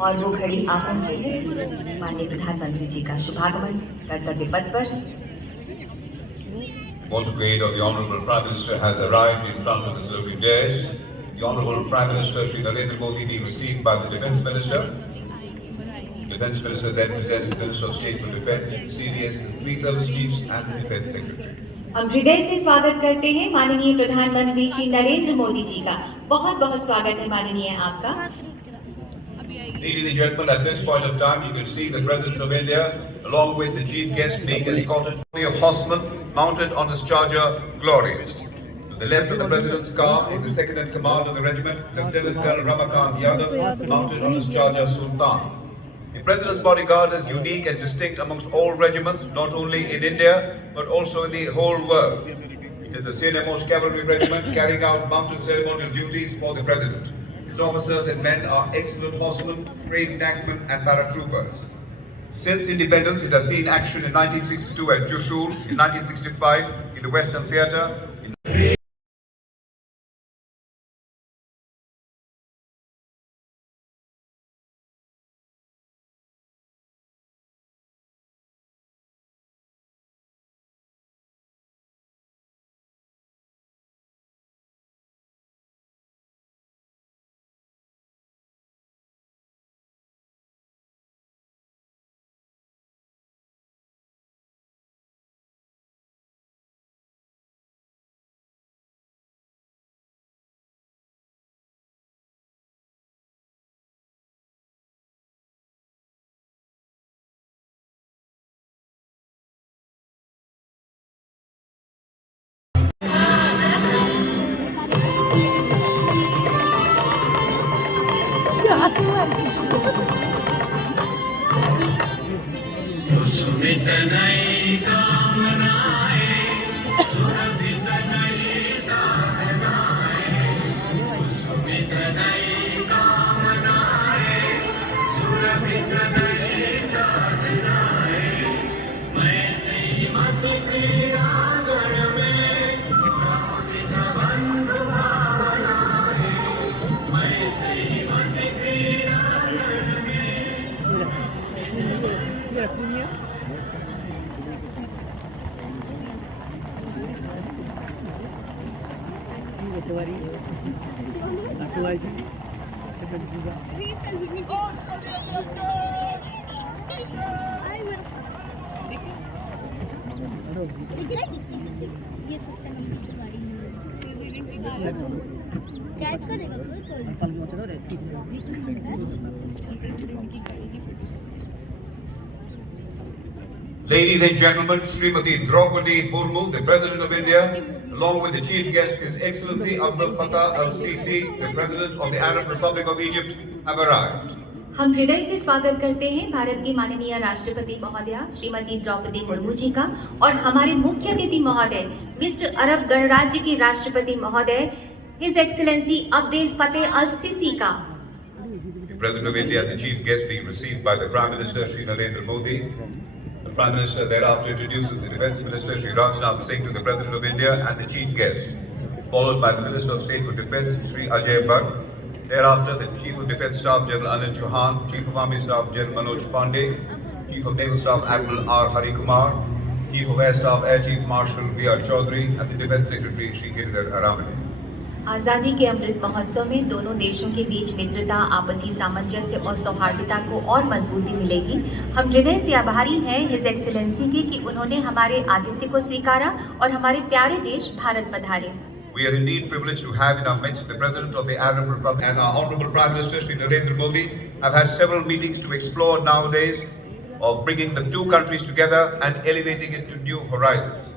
और वो घड़ी आ पहुंची है माननीय प्रधानमंत्री जी का शुभागमन कर्तव्य पथ पर। Most grade of the Honourable Prime Minister has arrived in front of the saluting dais. The Honourable Prime Minister Shri Narendra Modi being received by the Defence Minister. The Defence Minister then presents the Minister of State for Defence, CDS, the three service chiefs and the Defence Secretary. हम हृदय से स्वागत करते हैं माननीय प्रधानमंत्री श्री नरेंद्र मोदी जी का। बहुत बहुत स्वागत है माननीय आपका। Ladies and gentlemen, at this point of time, you can see the President of India, along with the chief guest, being escorted by a horseman mounted on his charger, Glorious. To the left of the President's car is the second in command of the regiment, Lieutenant Colonel Ramakant Yadav, mounted on his charger, Sultan. The President's bodyguard is unique and distinct amongst all regiments, not only in India, but also in the whole world. It is the senior-most cavalry regiment carrying out mounted ceremonial duties for the President. Its officers and men are excellent horsemen, trained tankmen and paratroopers. Since independence, it has seen action in 1962 at Chushul, in 1965 in the Western Theatre, ये सबसे number की गाड़ी catch करेगा Ladies and gentlemen, Srimati Draupadi Murmu, the President of India, along with the Chief Guest, His Excellency Abdel Fattah al-Sisi, the President of the Arab Republic of Egypt, have arrived. हम हृदय से स्वागत करते हैं भारत की माननीय राष्ट्रपति महोदया श्रीमती द्रौपदी मुर्मू जी का और हमारे मुख्य अतिथि महोदय मिस्र अरब गणराज्य के राष्ट्रपति महोदय his excellency Abdel Fattah al-Sisi का। The President of India, the Chief Guest, being received by the Prime Minister Shri Narendra Modi. The Prime Minister thereafter introduces the Defence Minister Shri Rajnath Singh to the President of India and the Chief Guest, followed by the Minister of State for Defence Shri Ajay Bhatt. Thereafter, the Chief of Defence Staff General Anil Chauhan, Chief of Army Staff General Manoj Pandey, Chief of Naval Staff Admiral R. Hari Kumar, Chief of Air Staff Air Chief Marshal V.R. Chaudhary, and the Defence Secretary Shri Giridhar Aramane. आजादी के अमृत महोत्सव में दोनों देशों के बीच मित्रता, आपसी सामंजस्य और सौहार्दता को और मजबूती मिलेगी। हम हृदय से आभारी हैं हिज एक्सेलेंसी के कि उन्होंने हमारे आतिथ्य को स्वीकारा और हमारे प्यारे देश भारत पधारे। We are indeed privileged to have in our midst the President of the Arab Republic and our Honourable Prime Minister Shri Narendra Modi have had several meetings to explore nowadays of bringing the two countries together and elevating it to new horizons.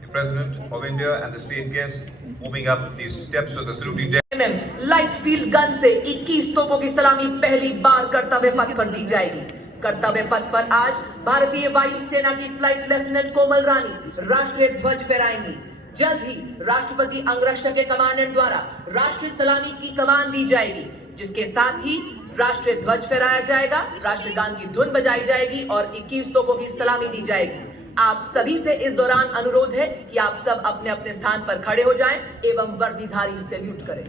The President of India and the state guest moving up these steps of the saluting day. Light field gun से 21 तोपों की सलामी पहली बार कर्तव्य पथ पर दी जाएगी। कर्तव्य पथ पर आज भारतीय वायु सेना की फ्लाइट लेफ्टिनेंट कोमल रानी राष्ट्रीय ध्वज फहराएंगी। जल्द ही राष्ट्रपति अंगरक्षक के कमांडेंट द्वारा राष्ट्रीय सलामी की कमान दी जाएगी, जिसके साथ ही राष्ट्रीय ध्वज फहराया जाएगा, राष्ट्रगान की धुन बजाई जाएगी और 21 तोपों की सलामी दी जाएगी। आप सभी से इस दौरान अनुरोध है कि आप सब अपने अपने स्थान पर खड़े हो जाएं एवं वर्दीधारी सैल्यूट करें।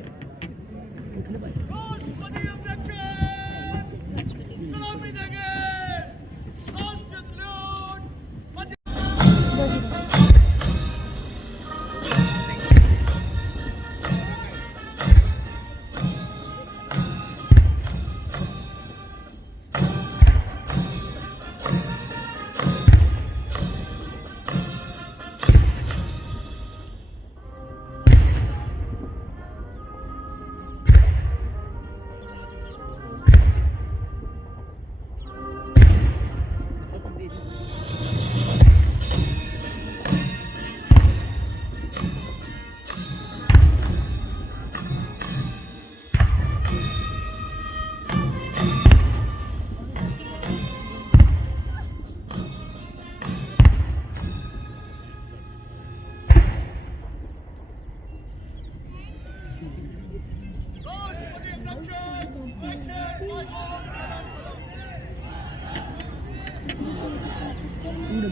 udah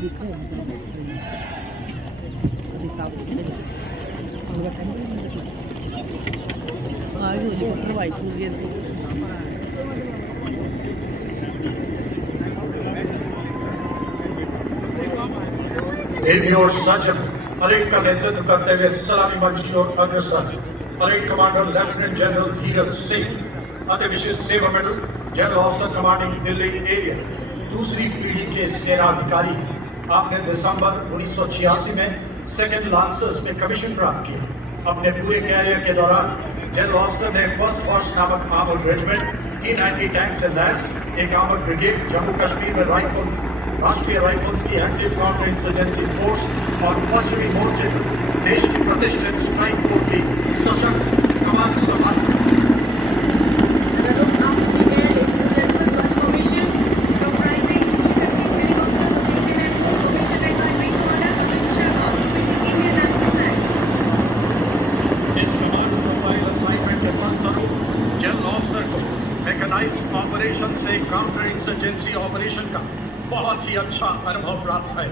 bikin di sabu anggap aja di terbaik kemudian देवी और साजन परेड का नेतृत्व करते हुए सलामी मंच की ओर अग्रसर parade commander lieutenant general Dheeraj Singh अति विशेष सेवा medal general officer commanding Delhi area दूसरी पीढ़ी के सेना अधिकारी। आपने दिसंबर 1986 में सेकंड लांसर्स में कमीशन प्राप्त किया। अपने पूरे कैरियर के दौरान जनरल ऑफिसर ने फर्स्ट हॉर्स नामक armoured regiment T-90 tanks and lens एक आर्मर्ड ब्रिगेड जम्मू कश्मीर में राइफल्स राष्ट्रीय राइफल्स की एंटी काउंटर इंसर्जेंसी फोर्स और पश्चिमी मोर्चे देश की प्रतिष्ठित स्ट्राइक फोर्स की सशक्त कमान संभाली। ऑपरेशन से काउंटर इंसर्जेंसी ऑपरेशन का बहुत ही अच्छा अनुभव प्राप्त है।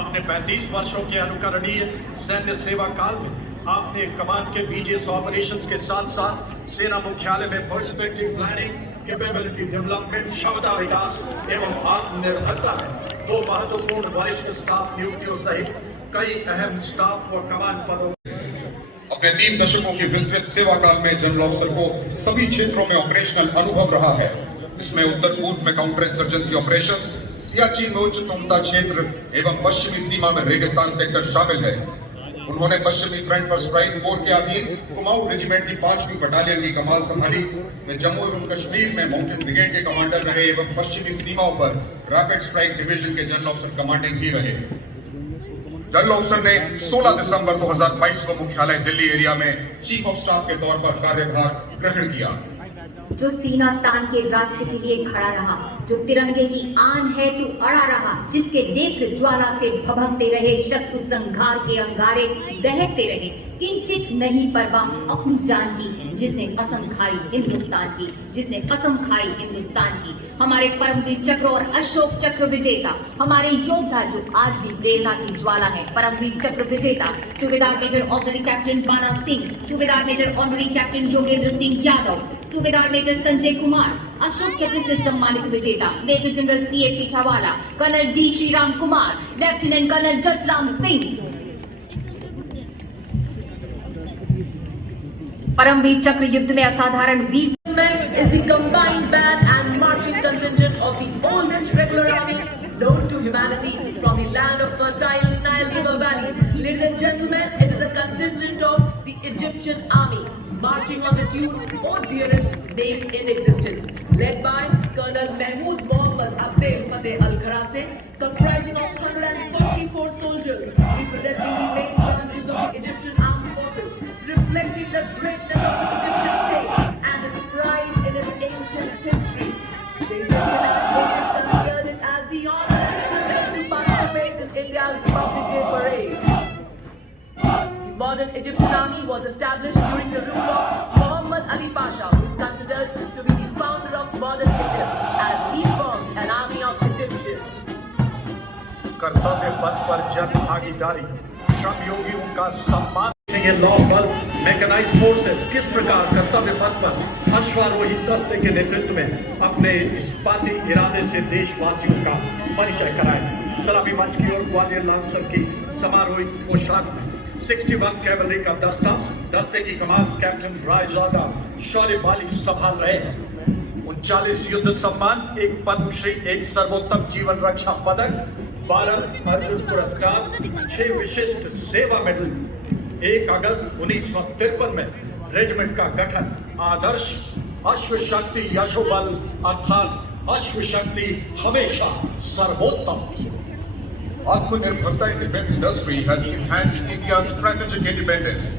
अपने 35 वर्षों के अनुकरणीय सैन्य सेवा काल में आपने कमान के बीजेएस ऑपरेशंस के साथ साथ सेना मुख्यालय में पर्सपेक्टिव प्लानिंग, कैपेबिलिटी डेवलपमेंट, क्षमता विकास एवं आत्मनिर्भरता में 2 महत्वपूर्ण वरिष्ठ स्टाफ नियुक्तियों सहित कई अहम स्टाफ और कमान पदों। अपने 3 दशकों की विस्तृत सेवा काल में जनरल ऑफिसर को सभी क्षेत्रों में ऑपरेशनल अनुभव रहा है। इसमें उत्तर पूर्व में काउंटर इंसर्जेंसी ऑपरेशंस, सियाचिन में उच्च तोमता क्षेत्र एवं पश्चिमी सीमा में रेगिस्तान सेक्टर शामिल है। उन्होंने पश्चिमी फ्रंट पर स्ट्राइक कोर के अधीन कुमाऊं रेजिमेंट की 5वीं बटालियन की कमान संभाली। वे जम्मू एवं कश्मीर में माउंटेन ब्रिगेड के कमांडर रहे एवं पश्चिमी सीमाओं पर रैपिड स्ट्राइक डिवीजन के जनरल ऑफिसर कमांडिंग भी रहे। जनरल ऑफिसर ने 16 दिसंबर 2022 को मुख्यालय दिल्ली एरिया में चीफ ऑफ स्टाफ के तौर पर कार्यभार ग्रहण किया। जो सीना तान के राष्ट्र के लिए खड़ा रहा, जो तिरंगे की आन है तू अड़ा रहा, जिसके नेत्र ज्वाला से भभकते रहे, शत्रु संघार के अंगारे दहकते रहे, किंचित नहीं परवाह अपनी जान की, जिसने कसम खाई हिंदुस्तान की, जिसने कसम खाई हिंदुस्तान की। हमारे परमवीर चक्र और अशोक चक्र विजेता, हमारे योद्धा जो आज भी प्रेरणा की ज्वाला है, परमवीर चक्र विजेता सूबेदार major honorary captain Bana Singh, सूबेदार major honorary captain Yogendra Singh Yadav, सूबेदार मेजर संजय कुमार, अशोक चक्र से सम्मानित विजेता major general CA Peethawala, colonel D Shriram Kumar, lieutenant colonel Jasram Singh. Paramvir Chakra युद्ध में असाधारण वीर is the combined band and marching contingent of the oldest regular army known to humanity from the land of fertile Nile River Valley. Ladies and gentlemen, it is a contingent of the Egyptian army marching on the tune "O Dearest Name in Existence," led by Colonel Mahmood Mohammad Abdel Fateh Al Kharase, comprising of 144 soldiers representing the main branches of the Egyptian armed forces, reflecting the greatness of the Egyptian state and its pride in its ancient history. They considered it as the honor and privilege to participate in India's Republic Day parade. The modern Egyptian army was established during the rule of Muhammad Ali Pasha, who is considered to be the founder of modern Egypt, as he formed an army of Egyptians. कर्तव्य पथ पर जन भागीदारी, श्रम योगियों का सम्मान। ये law बल मैकेनाइज्ड फोर्सेस किस प्रकार कर्तव्य पथ पर अश्वारोही दस्ते के नेतृत्व में अपने इस्पाती इरादे से देशवासियों का परिचय कराए। सलामी मंच की ओर ग्वालियर लांसर की समारोहिक पोशाक में 61 कैवलरी का दस्ते की कमान कैप्टन रायजादा शौर्यशाली संभाल रहे हैं। 39 युद्ध सम्मान, 1 पद्मश्री, 1 सर्वोत्तम जीवन रक्षा पदक, 12 अर्जुन पुरस्कार, 6 विशिष्ट सेवा मेडल। 1 अगस्त 1953 में रेजिमेंट का गठन, आदर्श अश्व शक्ति यशोबल अर्थात अश्व शक्ति हमेशा सर्वोत्तम। Atmanirbharta in defense industry has enhanced India's strategic independence.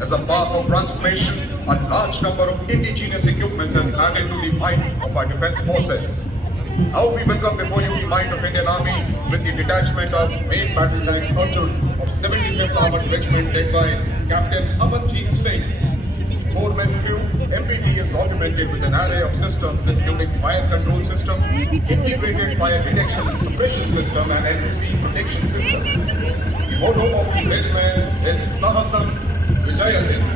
As a path of transformation, a large number of indigenous equipments has added to the might of our defense forces. Now we welcome before you the might of Indian Army with the detachment of main battle tank Arjun of 75th Armored Regiment led by Captain Amanjeet Singh. 4-man crew, MPT is augmented with an array of systems including fire control system, integrated fire detection and suppression system, and NC protection system. The motto of the regiment is Sahasam Vijayate.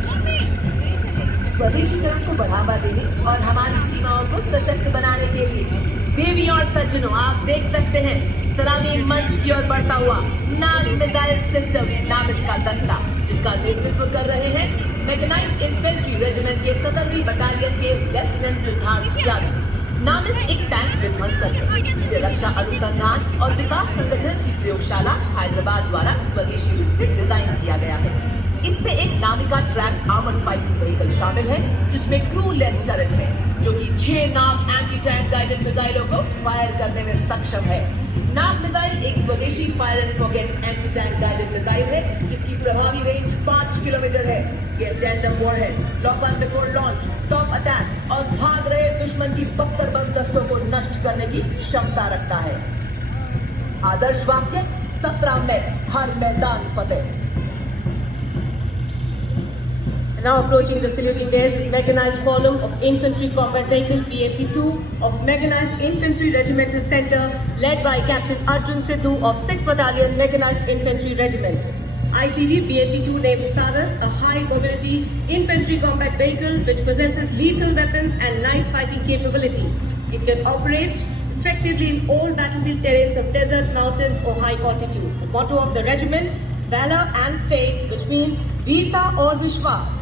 स्वदेशीकरण को बढ़ावा देने और हमारी सीमाओं को सशक्त बनाने के लिए देवी और सज्जनों, आप देख सकते हैं सलामी मंच की ओर बढ़ता हुआ नाग मिसाइल सिस्टम नामिस का दस्ता, जिसका नेतृत्व कर रहे हैं मैकेनाइज्ड इन्फेंट्री रेजिमेंट के 17वीं बटालियन के लेफ्टिनेंट सिद्धार्थ यादव। नामिस एक टैंक विध्वंसक है जिसे रक्षा अनुसंधान और विकास संगठन की प्रयोगशाला हैदराबाद द्वारा स्वदेशी रूप से डिजाइन किया गया है। इसमें एक Navika track armoured fighting vehicle शामिल है जिसमें क्रू लेस टर्रेट है जो कि 6 नाग एंटी टैंक गाइडेड मिसाइलों को फायर करने में सक्षम है। नाग मिसाइल एक स्वदेशी fire and forget anti tank guided missile है जिसकी प्रभावी रेंज 5 किलोमीटर है। ये tandem warhead, lock on before launch, top attack और भाग रहे दुश्मन की बख्तर बम दस्तों को नष्ट करने की क्षमता रखता है। आदर्श वाक्य 17 में हर मैदान फतेह। Now approaching the saluting desk, mechanized column of Infantry Combat Vehicle BMP-2 of Mechanized Infantry Regimental Center, led by Captain Arjun Sidhu of 6th Battalion Mechanized Infantry Regiment. ICV BMP-2 named Sagar, a high-mobility infantry combat vehicle which possesses lethal weapons and night fighting capability. It can operate effectively in all battlefield terrains of desert, mountains, or high altitude. The motto of the regiment: Valor and Faith, which means वीरता और विश्वास।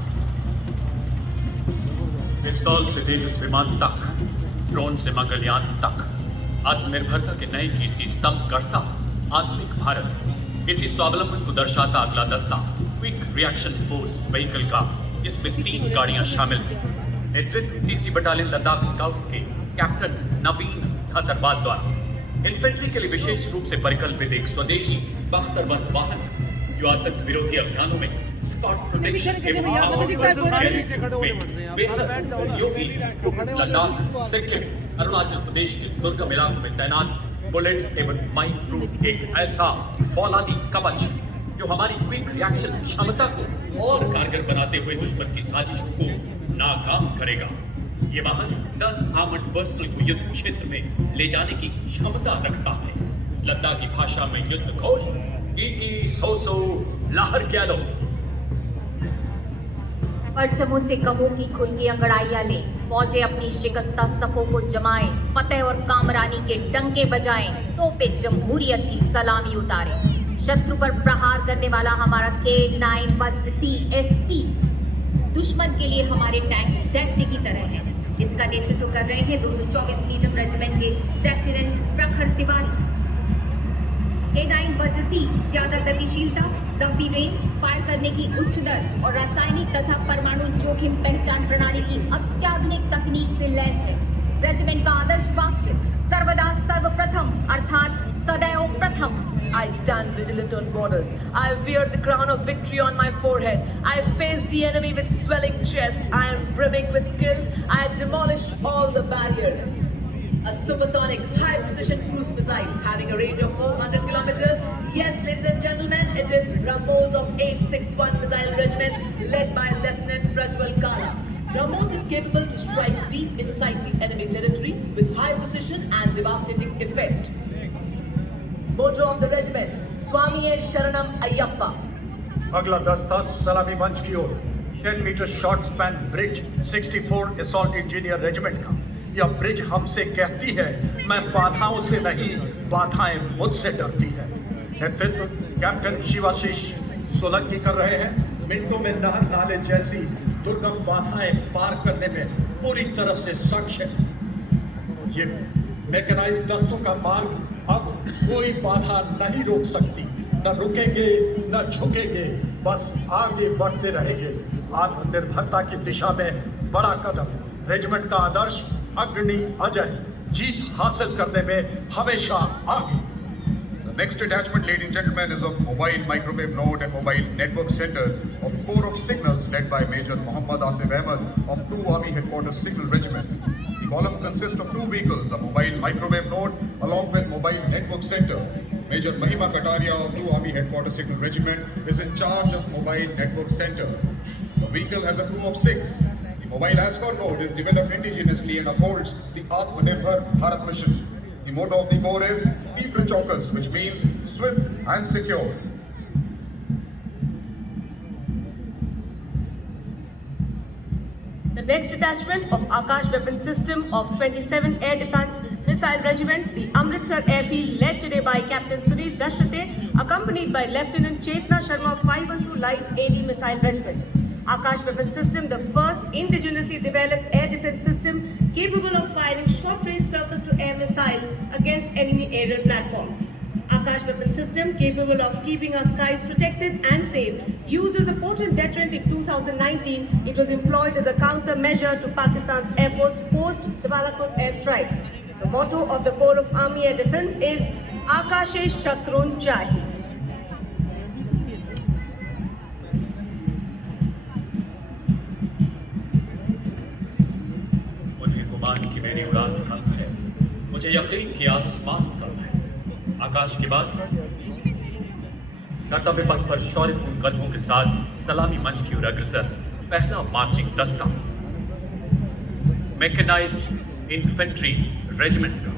पिस्तौल से तेजस विमान तक, drone से मंगलयान तक, आत्मनिर्भरता के नए कीर्ति स्तंभ गढ़ता आधुनिक भारत। इसी स्वावलंबन को दर्शाता अगला दस्ता क्विक रिएक्शन फोर्स व्हीकल का, जिसमें 3 गाड़ियां शामिल हैं। नेतृत्व 30वीं बटालियन लद्दाख स्काउट्स के कैप्टन नवीन खतरवाल द्वारा। इन्फेंट्री के लिए विशेष रूप से परिकल्पित एक स्वदेशी बख्तरबंद वाहन जो आतंक विरोधी अभियानों में स्पॉट प्रोटेक्शन के योगी लद्दाख, सिक्किम, अरुणाचल प्रदेश के दुर्गम इलाकों में तैनात बुलेट एवं माइन प्रूफ एक ऐसा फौलादी कवच जो हमारी क्विक रिएक्शन क्षमता को और कारगर बनाते हुए दुश्मन की साजिशों को नाकाम करेगा। ये वाहन 10 आर्मर्ड पर्सनल को युद्ध क्षेत्र में ले जाने की क्षमता रखता है। लद्दाखी भाषा में युद्ध घोष की सो लाहर क्या लो। परचमों से कहो कि खुल के अंगड़ाइयां ले, फौजें अपनी शिकस्ता सफों को जमाएं, फतेह और कामरानी के डंके बजाएं, तो पे जमहूरियत की सलामी उतारें। शत्रु पर प्रहार करने वाला हमारा K9 वज्र TSP दुश्मन के लिए हमारे टैंक दैत्य की तरह है। इसका नेतृत्व कर रहे हैं 224 मीडियम रेजिमेंट के लेफ्टिनेंट प्रखर तिवारी। K9 वज्र T ज्यादा गतिशीलता, लंबी रेंज, फायर करने की उच्च दर और रासायनिक तथा परमाणु जोखिम पहचान प्रणाली की अत्याधुनिक तकनीक से लैस है। रेजिमेंट का आदर्श वाक्य सर्वदा सर्वप्रथम अर्थात सदैव प्रथम। I stand vigilant on borders. I wear the crown of victory on my forehead. I face the enemy with swelling chest. I am brimming with skills. I demolish all the barriers. A supersonic high-precision cruise missile having a range of 400 kilometers. Yes, ladies and gentlemen, it is BrahMos of 861 Missile Regiment led by Lieutenant Prajwal Kala. BrahMos is capable to strike deep inside the enemy territory with high precision and devastating effect. Motto of the regiment: Swamiye Sharanam Ayyappa. अगला दस्ता सलामी मंच की ओर 10 metre short span bridge 64 assault engineer regiment का। यह bridge हमसे कहती है, मैं बाधाओं से नहीं, बाधाएं मुझसे डरती है। नेतृत्व कैप्टन शिवाशीष सोलंकी कर रहे हैं। मिनटों में नहर नाले जैसी दुर्गम बाधाएं पार करने में पूरी तरह से सक्षम है। ये मैकेनाइज्ड दस्तों का मार्ग अब कोई बाधा नहीं रोक सकती। न रुकेंगे न झुकेंगे, बस आगे बढ़ते रहेंगे। आत्मनिर्भरता की दिशा में बड़ा कदम। रेजिमेंट का आदर्श अग्नि अजय, जीत हासिल करने में हमेशा आगे। The next detachment, ladies and gentlemen, is of Mobile Microwave Node and Mobile Network Center of Corps of Signals led by Major Mohammad Asif Ahmed of 2 Army Headquarters Signal Regiment. The column consists of 2 vehicles, a Mobile Microwave Node along with Mobile Network Center. Major Mahima Kataria of 2 Army Headquarters Signal Regiment is in charge of Mobile Network Center. The vehicle has a crew of 6. Mobile ASCOR node is developed indigenously and upholds the Atmanirbhar Bharat mission. The motto of the corps is Tigre Chaukas, which means swift and secure. The next detachment of Akash Weapon System of 27th Air Defence Missile Regiment, the Amritsar Airfield, led today by Captain Sunil Dashate, accompanied by Lieutenant Chetna Sharma, 512 Light AD Missile Regiment. Akash Weapon System, the first indigenously developed air defense system capable of firing short-range surface-to-air missile against enemy aerial platforms. Akash Weapon System, capable of keeping our skies protected and safe, used as a potent deterrent in 2019. It was employed as a countermeasure to Pakistan's Air Force post the Balakot airstrikes. The motto of the Corps of Army Air Defence is Akashe Shatrun Chahi. मुझे गुमान की मेरी उड़ान खत्म है, मुझे यकीन कि आसमान फर्म है। आकाश के बाद कर्तव्य पथ पर शौर्यपूर्ण कदमों के साथ सलामी मंच की ओर अग्रसर पहला मार्चिंग दस्ता मैकेनाइज्ड इन्फेंट्री रेजिमेंट का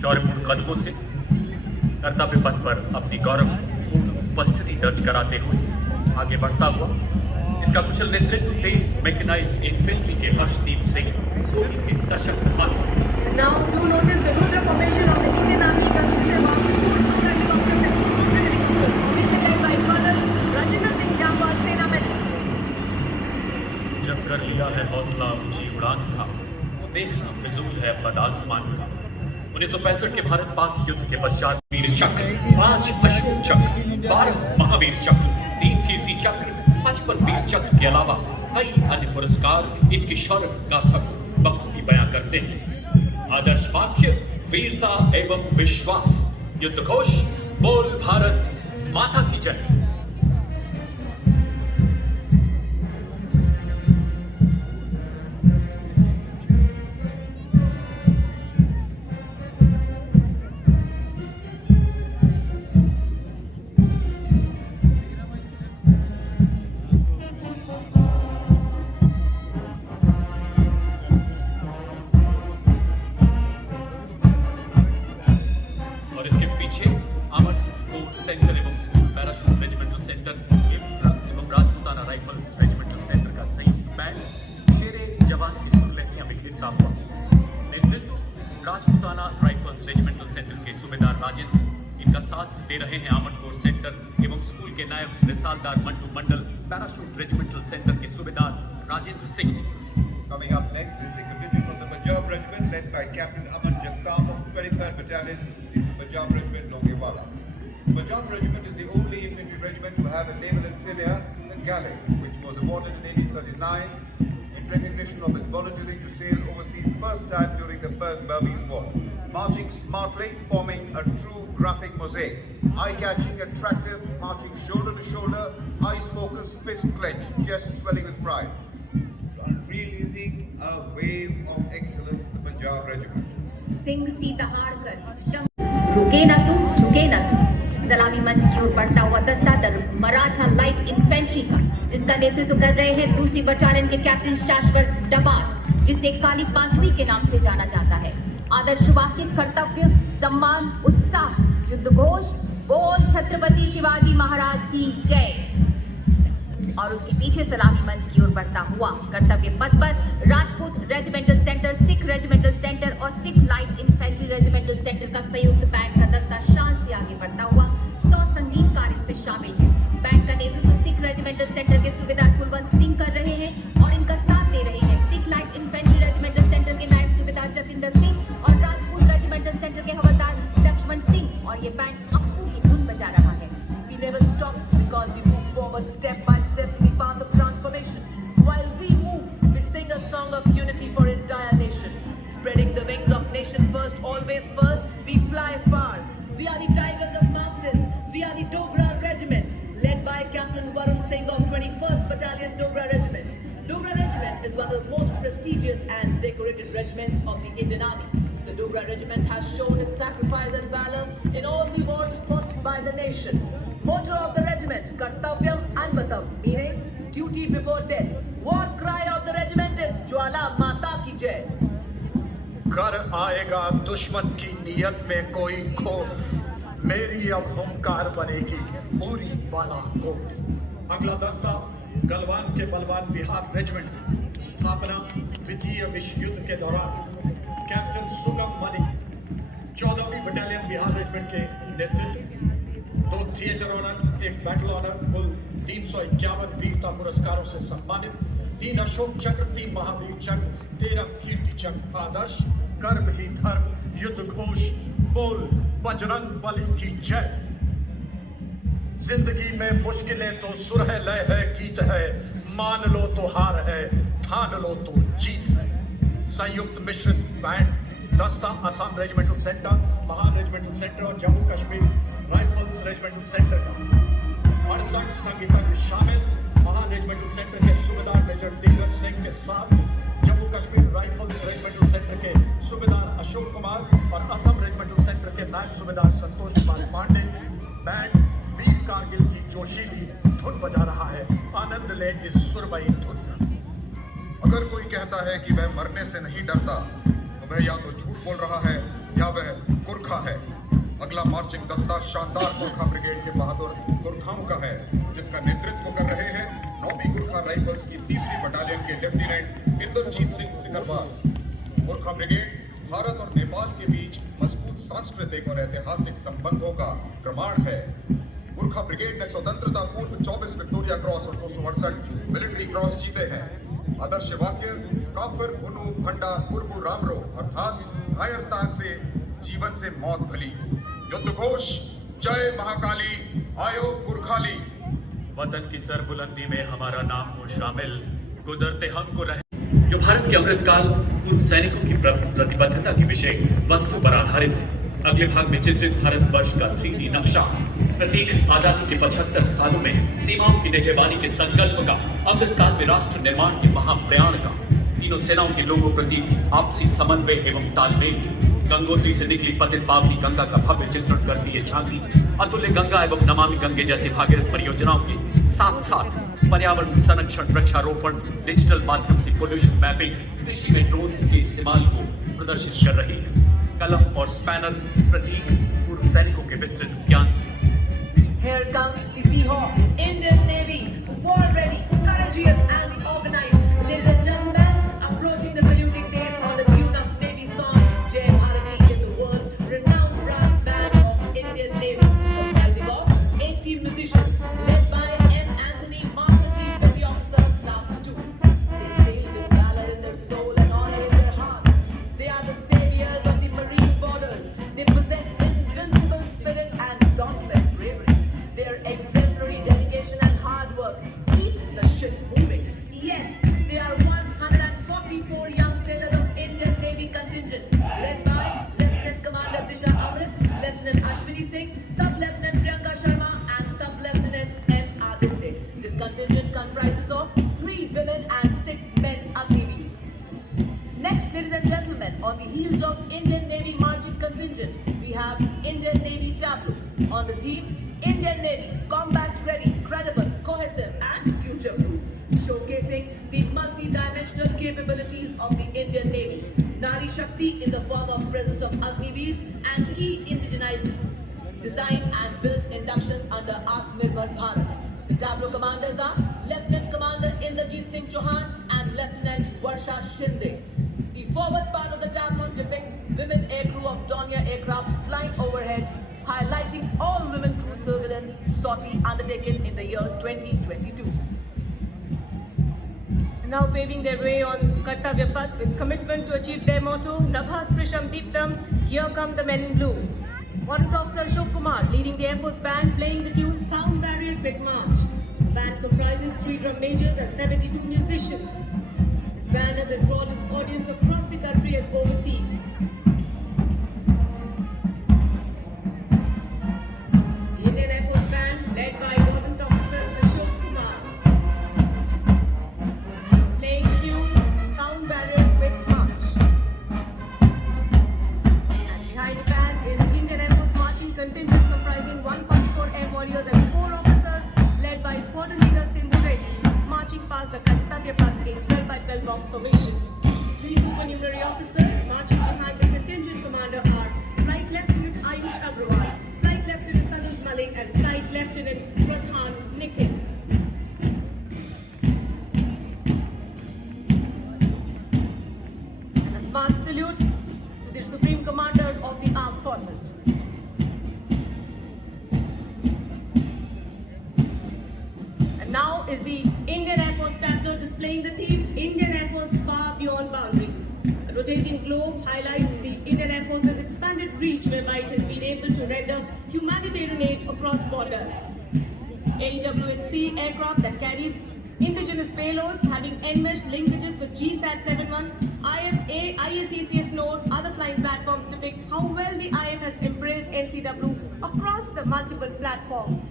शौर्यपूर्ण कदमों से कर्तव्य पथ पर अपनी गौरवपूर्ण उपस्थिति दर्ज कराते हुए आगे बढ़ता हुआ इसका कुशल नेतृत्व 23 मैकेनाइज्ड इन्फेंट्री के हर्षदीप सिंह सोनी के सशक्त हाथ। Now do notice the Rudra formation of the Indian Army consisted of 4 helicopters and 2 vehicles, led by Colonel Rajinder Singh Jambal, Sena Medical. जब कर लिया है हौसला ऊंची उड़ान का, वो देखना फिजूल है पद आसमान का। 1965 के भारत पाक युद्ध के पश्चात वीर चक्र, 5 अशोक चक्र, 12 महावीर चक्र, 3 कीर्ति चक्र, 55 वीर चक्र के अलावा कई अन्य पुरस्कार इनकी शौर्य गाथा को बखूबी बयां करते हैं। आदर्श वाक्य वीरता एवं विश्वास, युद्ध घोष बोल भारत माता की जय। सेंटर एवं स्कूल पैराशूट रेजिमेंटल सेंटर एवं राजपूताना राइफल्स रेजिमेंटल सेंटर का संयुक्त बैंड शेरे जवान की सुरलहरियां बिखेरता हुआ। नेतृत्व राजपूताना राइफल्स रेजिमेंटल सेंटर के सूबेदार राजेंद्र, इनका साथ दे रहे हैं आर्मड कोर सेंटर एवं स्कूल के नायब रिसालदार मंटू मंडल, पैराशूट रेजिमेंटल सेंटर के सूबेदार Rajendra Singh. Coming up next is the contingent from the Punjab Regiment led by Captain Aman Jagtap of 23rd Battalion, Punjab Regiment, Longewala. Punjab Regiment is the only infantry regiment to have a naval insignia, the Galley, which was awarded in 1839 in recognition of its volunteering to sail overseas first time during the First Burmese War. Marching smartly, forming a true graphic mosaic. Eye-catching, attractive, marching shoulder to shoulder, eyes-focused, fist clenched, chest swelling with pride. Releasing a wave of excellence in the Punjab Regiment. Singh Sita हारकर रुके ना तुम, झुके ना तुम। सलामी मंच की ओर बढ़ता हुआ दस्ता दल मराठा लाइट इन्फेंट्री का, जिसका नेतृत्व कर रहे हैं 2री बटालियन के कैप्टन शाश्वत डबास, जिसे काली पांचवी के नाम से जाना जाता है। आदर्श वाक्य कर्तव्य, सम्मान, उत्साह, युद्ध घोष बोल छत्रपति शिवाजी महाराज की जय। और उसके पीछे सलामी मंच की ओर बढ़ता हुआ कर्तव्य पथ पर Rajput regimental centre, Sikh regimental centre और Sikh light infantry regimental centre का संयुक्त बैंड का दस्ता शान से आगे बढ़ता हुआ। 100 संगीतकार इसमें शामिल हैं। बैंड का नेतृत्व सिख रेजिमेंटल सेंटर के सूबेदार कुलवंत सिंह कर रहे हैं और इनका साथ दे रहे हैं Sikh light infantry regimental centre के नायब सूबेदार जतिंदर सिंह और राजपूत रेजिमेंटल सेंटर के हवलदार लक्ष्मण सिंह। और ये बैंड अप्पू की धुन बजा रहा है। We never stop because we move forward step by step in the path of transformation. While we move, we sing a song of unity for entire nation. Spreading the wings of nation first, always first, we fly far. We are the tigers of mountains. We are the Dogra Regiment, led by Captain Varun Singh of 21st Battalion Dogra Regiment. Dogra Regiment is one of the most prestigious and decorated regiments of the Indian Army. The Dogra Regiment has shown its sacrifice and valor in all the wars fought by the nation. Motto of the regiment, Kartavyam Anvatam, meaning duty before death. War cry of the regiment is Jwala Mata ki Jai. कर आएगा दुश्मन की नीयत में कोई खो, मेरी अब हुंकार बनेगी पूरी बाला को। अगला दस्ता गलवान के बलवान बिहार रेजिमेंट, स्थापना द्वितीय विश्व युद्ध के दौरान कैप्टन सुगम मनी 14वीं बटालियन बिहार रेजिमेंट के नेतृत्व, 2 थिएटर ऑनर, 1 बैटल ऑनर, कुल 351 वीरता पुरस्कारों से सम्मानित, 3 अशोक चक्र, 3 महावीर चक्र, 13 कीर्ति चक्र, आदर्श कर्म ही धर्म, युद्ध घोष, बोल बजरंग बली की जय। जिंदगी में मुश्किलें तो सुर है, लय है, गीत है, मान लो तो हार है, ठान लो तो जीत है। संयुक्त मिश्रित बैंड दस्ता असम रेजिमेंटल सेंटर, महान रेजिमेंटल सेंटर और Jammu Kashmir rifles regimental centre का 68 संगीतज्ञ शामिल। महान रेजिमेंटल सेंटर के सूबेदार मेजर दिग्गज सिंह के साथ Jammu Kashmir rifles regimental centre के सूबेदार अशोक कुमार और असम रेजिमेंटल सेंटर के नायब सूबेदार संतोष कुमार पांडे। बैंड वीर कारगिल की जोशीली धुन बजा रहा है, आनंद ले इस सुरमई धुन का। अगर कोई कहता है कि वह मरने से नहीं डरता तो वह या तो झूठ बोल रहा है या वह गुरखा है। अगला मार्चिंग दस्ता शानदार गुरखा ब्रिगेड के बहादुर गुरखाओं का है, जिसका नेतृत्व कर रहे हैं 9वीं गुरखा राइफल्स की 3री बटालियन के लेफ्टिनेंट इंद्रजीत सिंह सिकरवार। गुरखा ब्रिगेड भारत और नेपाल के बीच मजबूत सांस्कृतिक और ऐतिहासिक संबंधों का प्रमाण है। गुरखा ब्रिगेड ने स्वतंत्रता पूर्व 24 विक्टोरिया क्रॉस और 268 मिलिट्री क्रॉस जीते हैं। आदर्श वाक्य काफिर बुनु भंडा कुरबू रामरो अर्थात कायरता से जीवन से मौत भली। युद्ध घोष जय महाकाली आयो गुरखाली। वतन की सरबुलंदी में हमारा नाम हो शामिल, गुजरते हमको रहे। जो भारत के अमृतकाल पूर्व सैनिकों की प्रतिबद्धता की विषय वस्तु पर आधारित है। अगले भाग में चित्रित भारतवर्ष का 3D नक्शा प्रतीक आजादी के 75 सालों में सीमाओं की निगहबानी के संकल्प का, अमृतकाल में राष्ट्र निर्माण के महाप्रयाण का, तीनों सेनाओं के लोगों प्रति आपसी समन्वय एवं तालमेल, गंगोत्री से निकली पतित पावनी गंगा का भव्य चित्रण करती है झांकी, अतुल्य गंगा एवं नमामि गंगे जैसी भागीरथ परियोजनाओं के साथ साथ पर्यावरण संरक्षण, वृक्षारोपण, डिजिटल माध्यम से पोल्यूशन मैपिंग, कृषि में ड्रोन्स के इस्तेमाल को प्रदर्शित कर रही है। कलम और स्पैनर प्रतीक पूर्व सैनिकों के विस्तृत ज्ञान। Here comes the Seahawks, Indian Navy, war ready, courageous and organized. Ladies and gentlemen, approaching the saluting dais on the tune of Navy song, Jai Bharati is the world's renowned brass band of Indian Navy, comprising of 80 musicians, led by M. Anthony, Master Chief Petty Officer, Class 2. They sail with valor in their soul and honor in their heart. They are the saviors of the marine borders. They possess invincible spirit and dauntless bravery. Their exemplary dedication and hard work keeps the ship moving. Yes, they are 144 young sailors of Indian Navy contingent, led by Lieutenant Commander Disha Amrit, Lieutenant Ashwini Singh, Sub-Lieutenant Priyanka Sharma, and Sub-Lieutenant M. Aditya. This contingent comprises of 3 women and 6 men Agniveers. Next, ladies and gentlemen, on the heels of Indian Navy marching contingent, we have Indian Navy tableau. On the theme, Indian Navy, combat ready, credible, cohesive and future-proof, showcasing the multi-dimensional capabilities of the Indian Navy. Nari Shakti in the form of presence of Agniveers and key indigenized design and built inductions under Atmanirbhar Bharat. The tableau commanders are Lieutenant Commander Inderjeet Singh Chauhan and Lieutenant Varsha Shinde. The forward part of the tableau depicts women aircrew of Dornier aircraft flying overhead, highlighting all women crew surveillance sortie undertaken in the year 2022. Now paving their way on Kartavya Path with commitment to achieve their motto, Nabha Sprisham Deeptam, here come the men in blue. Warrant Officer Ashok Kumar leading the Air Force Band playing the tune Sound Barrier Quick March. The band comprises 3 drum majors and 72 musicians. This band has enthralled its audience across the country and overseas. The Indian Air Force Band led by Warrant Officer Ashok Kumar, playing the tune Sound Barrier Quick March. And behind the band is the Indian Air Force marching contingent comprising 144 air warriors and 4 officers led by Squadron Leader Sindhu Reddy, marching advanced salute to the Supreme Commander of the Armed Forces. And now is the Indian Air Force tableau displaying the theme Indian Air Force Far Beyond Boundaries. A rotating globe highlights the Indian Air Force's expanded reach whereby it has been able to render humanitarian aid across borders. AEW&C aircraft that carries indigenous payloads having enmeshed linkages with GSAT-71, IFA, IACCS node, other flying platforms depict how well the IF has embraced NCW across the multiple platforms.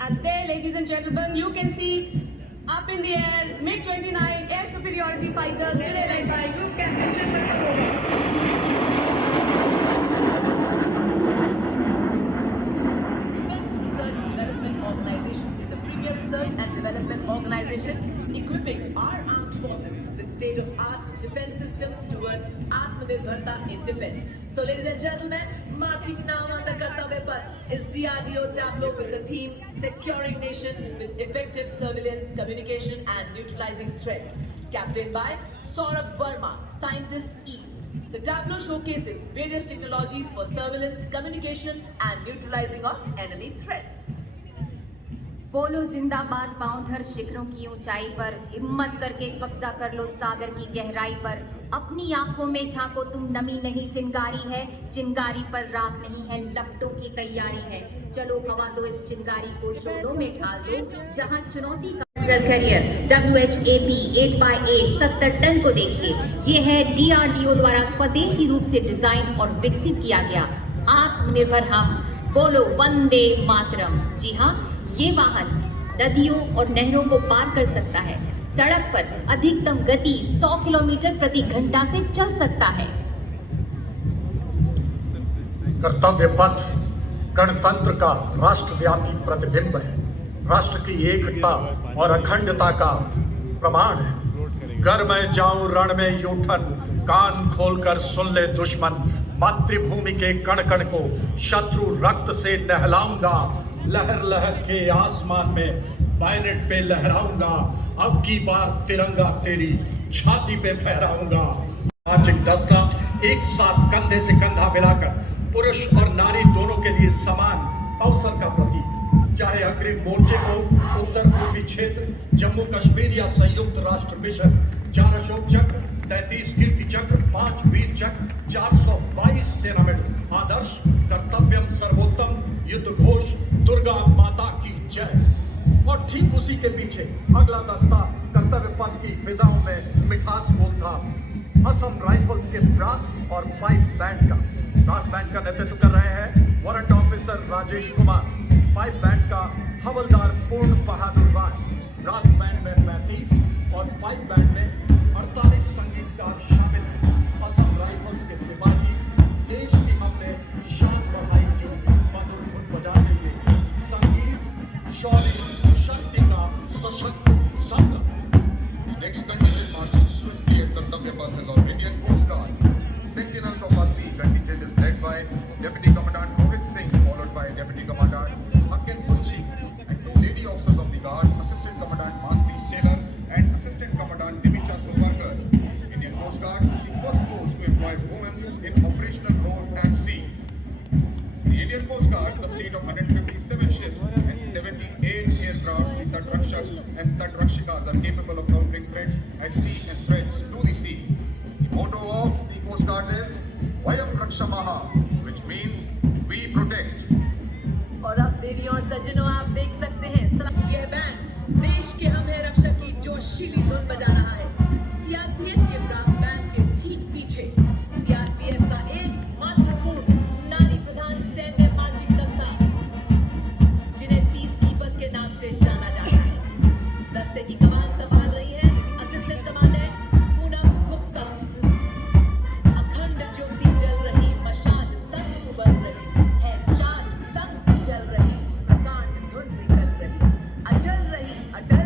And there, ladies and gentlemen, you can see up in the air, MiG-29 air superiority fighters today led by Group Captain Chetan Kapoor. Research and Development Organization, equipping our armed forces with state-of-art defense systems towards Atmanirbharta in defense. So, ladies and gentlemen, marching now on the Kartavya Path is DRDO tableau with the theme Securing Nation with Effective Surveillance, Communication and Neutralizing Threats, captained by Saurabh Verma, Scientist E. The tableau showcases various technologies for surveillance, communication and neutralizing of enemy threats. बोलो जिंदाबाद, पांवधर शिखरों की ऊंचाई पर, हिम्मत करके कब्जा कर लो सागर की गहराई पर। अपनी आंखों में झांको, तुम नमी नहीं चिंगारी है, चिंगारी पर रात नहीं है, लपटों की तैयारी है। चलो हवा दो इस चिंगारी को शोलों में ढाल दो, जहां चुनौती का कैरियर WHAP 8x8 70 टन को देखिए। ये है DRDO द्वारा स्वदेशी रूप से डिजाइन और विकसित किया गया आत्मनिर्भर हम। बोलो वंदे मातरम। जी हाँ, ये वाहन नदियों और नहरों को पार कर सकता है, सड़क पर अधिकतम गति 100 किलोमीटर प्रति घंटा से चल सकता है। कर्तव्य पथ गणतंत्र का राष्ट्रव्यापी प्रतिबिंब है, राष्ट्र की एकता और अखंडता का प्रमाण है। घर में जाऊं रण में यूठन, कान खोलकर सुन ले दुश्मन, मातृभूमि के कण कण को शत्रु रक्त से नहलाऊंगा, लहर लहर के आसमान में बैनर पे लहराऊंगा, अब की बार तिरंगा तेरी छाती पे फहराऊंगा। मार्चिंग दस्ता एक साथ कंधे से कंधा मिलाकर पुरुष और नारी दोनों के लिए समान अवसर का प्रतीक, चाहे अग्रिम मोर्चे को उत्तर पूर्वी क्षेत्र, जम्मू कश्मीर या संयुक्त राष्ट्र मिशन। 4 अशोक चक्र, 33 कीर्ति चक्र, 5 वीर चक्र, 422 सेना मेडल। आदर्श कर्तव्यम सर्वोत्तम, युद्ध घोष दुर्गा माता की जय। और ठीक उसी के पीछे अगला दस्ता कर्तव्य पथ की फिजाओं में मिठास बोलता असम राइफल्स के ब्रास और पाइप बैंड का। ब्रास बैंड का नेतृत्व कर रहे हैं warrant officer Rajesh Kumar, pipe band का हवलदार पूर्ण बहादुर राय। ब्रास बैंड में 35 और पाइप बैंड में 48 संगीतकार शामिल हैं। असम राइफल्स के सिपाही देश की हमने शान बढ़ाई की मधुर धुन बजाने के संगीत शौर्य शक्ति का सशक्त संगम। Next contingent marching swiftly at Kartavya Path is our Indian Coast Guard. Sentinels of our sea contingent is led by Deputy Commandant Rohit Singh, followed by Deputy Commandant Hakken Suchi, and 2 lady officers of the guard, Assistant Commandant Mansi Sailor and Assistant Commandant Dimisha Sulvarkar. Indian Coast Guard is the first force to employ women in operational road at sea. The Indian Coast Guard is a fleet of 157 ships and 78 aircraft. The Tadrakshaks and Tadrakshikas are capable of countering threats at sea and threats to the sea. The motto of the Coast Guard is Vayam Rakshamaha, which means we protect. और अब देवी और सज्जनों, आप देख सकते हैं यह band देश के हम है रक्षक की जोशीली धुन बजा रहा है। सीआरपीएफ के ब्रास बैंड के ठीक पीछे सीआरपीएफ का एक महत्वपूर्ण नारी प्रधान सैन्य मार्चिंग दस्ता, जिन्हें पीस कीपर्स के नाम से जाना जाता है। दस्ते की कमान संभाल रही है असिस्टेंट कमांडेंट पूनम गुप्ता। अखंड ज्योति जल रही, मशाल संग उबल रही है, 4 संग जल रही, प्रकांड धुन निकल रही, अचल रही, अटल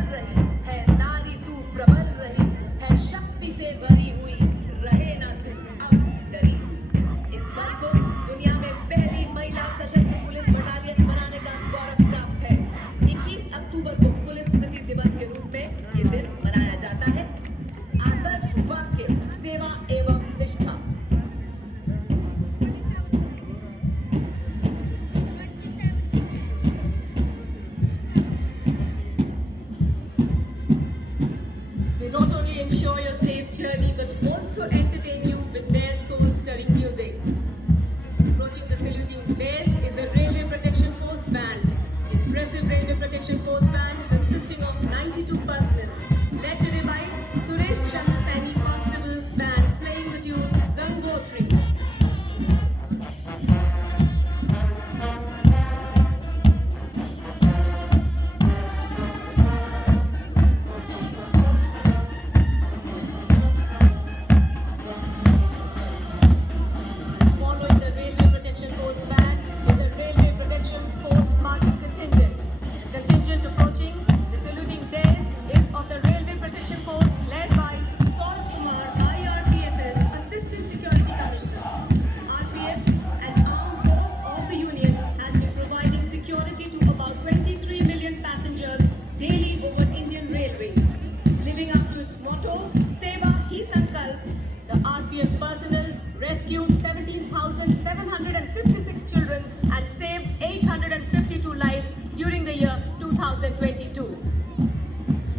rescued 17,756 children and saved 852 lives during the year 2022.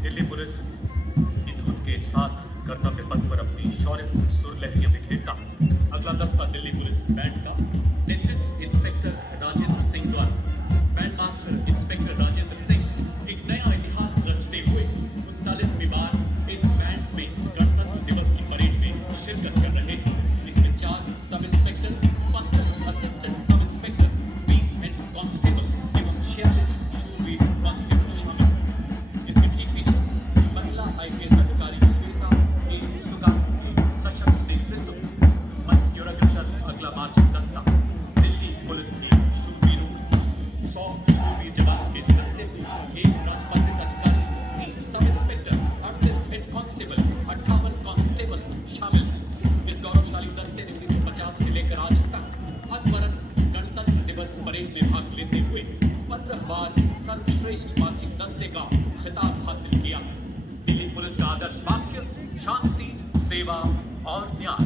Delhi police इन उनके साथ कर्तव्य पथ पर अपनी शौर्यपूर्ण सुरलहरियां बिखेरता अगला दस्ता दिल्ली पुलिस बैंड का नेतृत्व इंस्पेक्टर राजेंद्र सिंह द्वारा band master inspector Rajendra Singh एक नया इतिहास रचते हुए 39वीं बार इस बैंड में गणतंत्र दिवस की परेड में शिरकत कर रहे थे। इसमें 4 sub inspector, 5 assistant sub inspector, 20 head constable एवं 46 शूरवीर कांस्टेबल शामिल। इसके ठीक पीछे महिला IPS अधिकारी श्वेता के विश्वका के सशक्त नेतृत्व मंच की ओर अग्रसर अगला मार्चिंग दस्ता दिल्ली पुलिस के शूरवीरों 100 शूरवीर जवानों के इस दस्ते को एक राजपत्रित अधिकारी, 3 sub inspector, 38 head constable, 58 constable शामिल। इस गौरवशाली दस्ते ने 1950 से लेकर आज तक हर वर्ष गणतंत्र दिवस परेड में भाग लेते हुए 15 बार सर्वश्रेष्ठ मार्चिंग दस्ते का खिताब हासिल किया। दिल्ली पुलिस का आदर्श वाक्य शांति, सेवा और न्याय।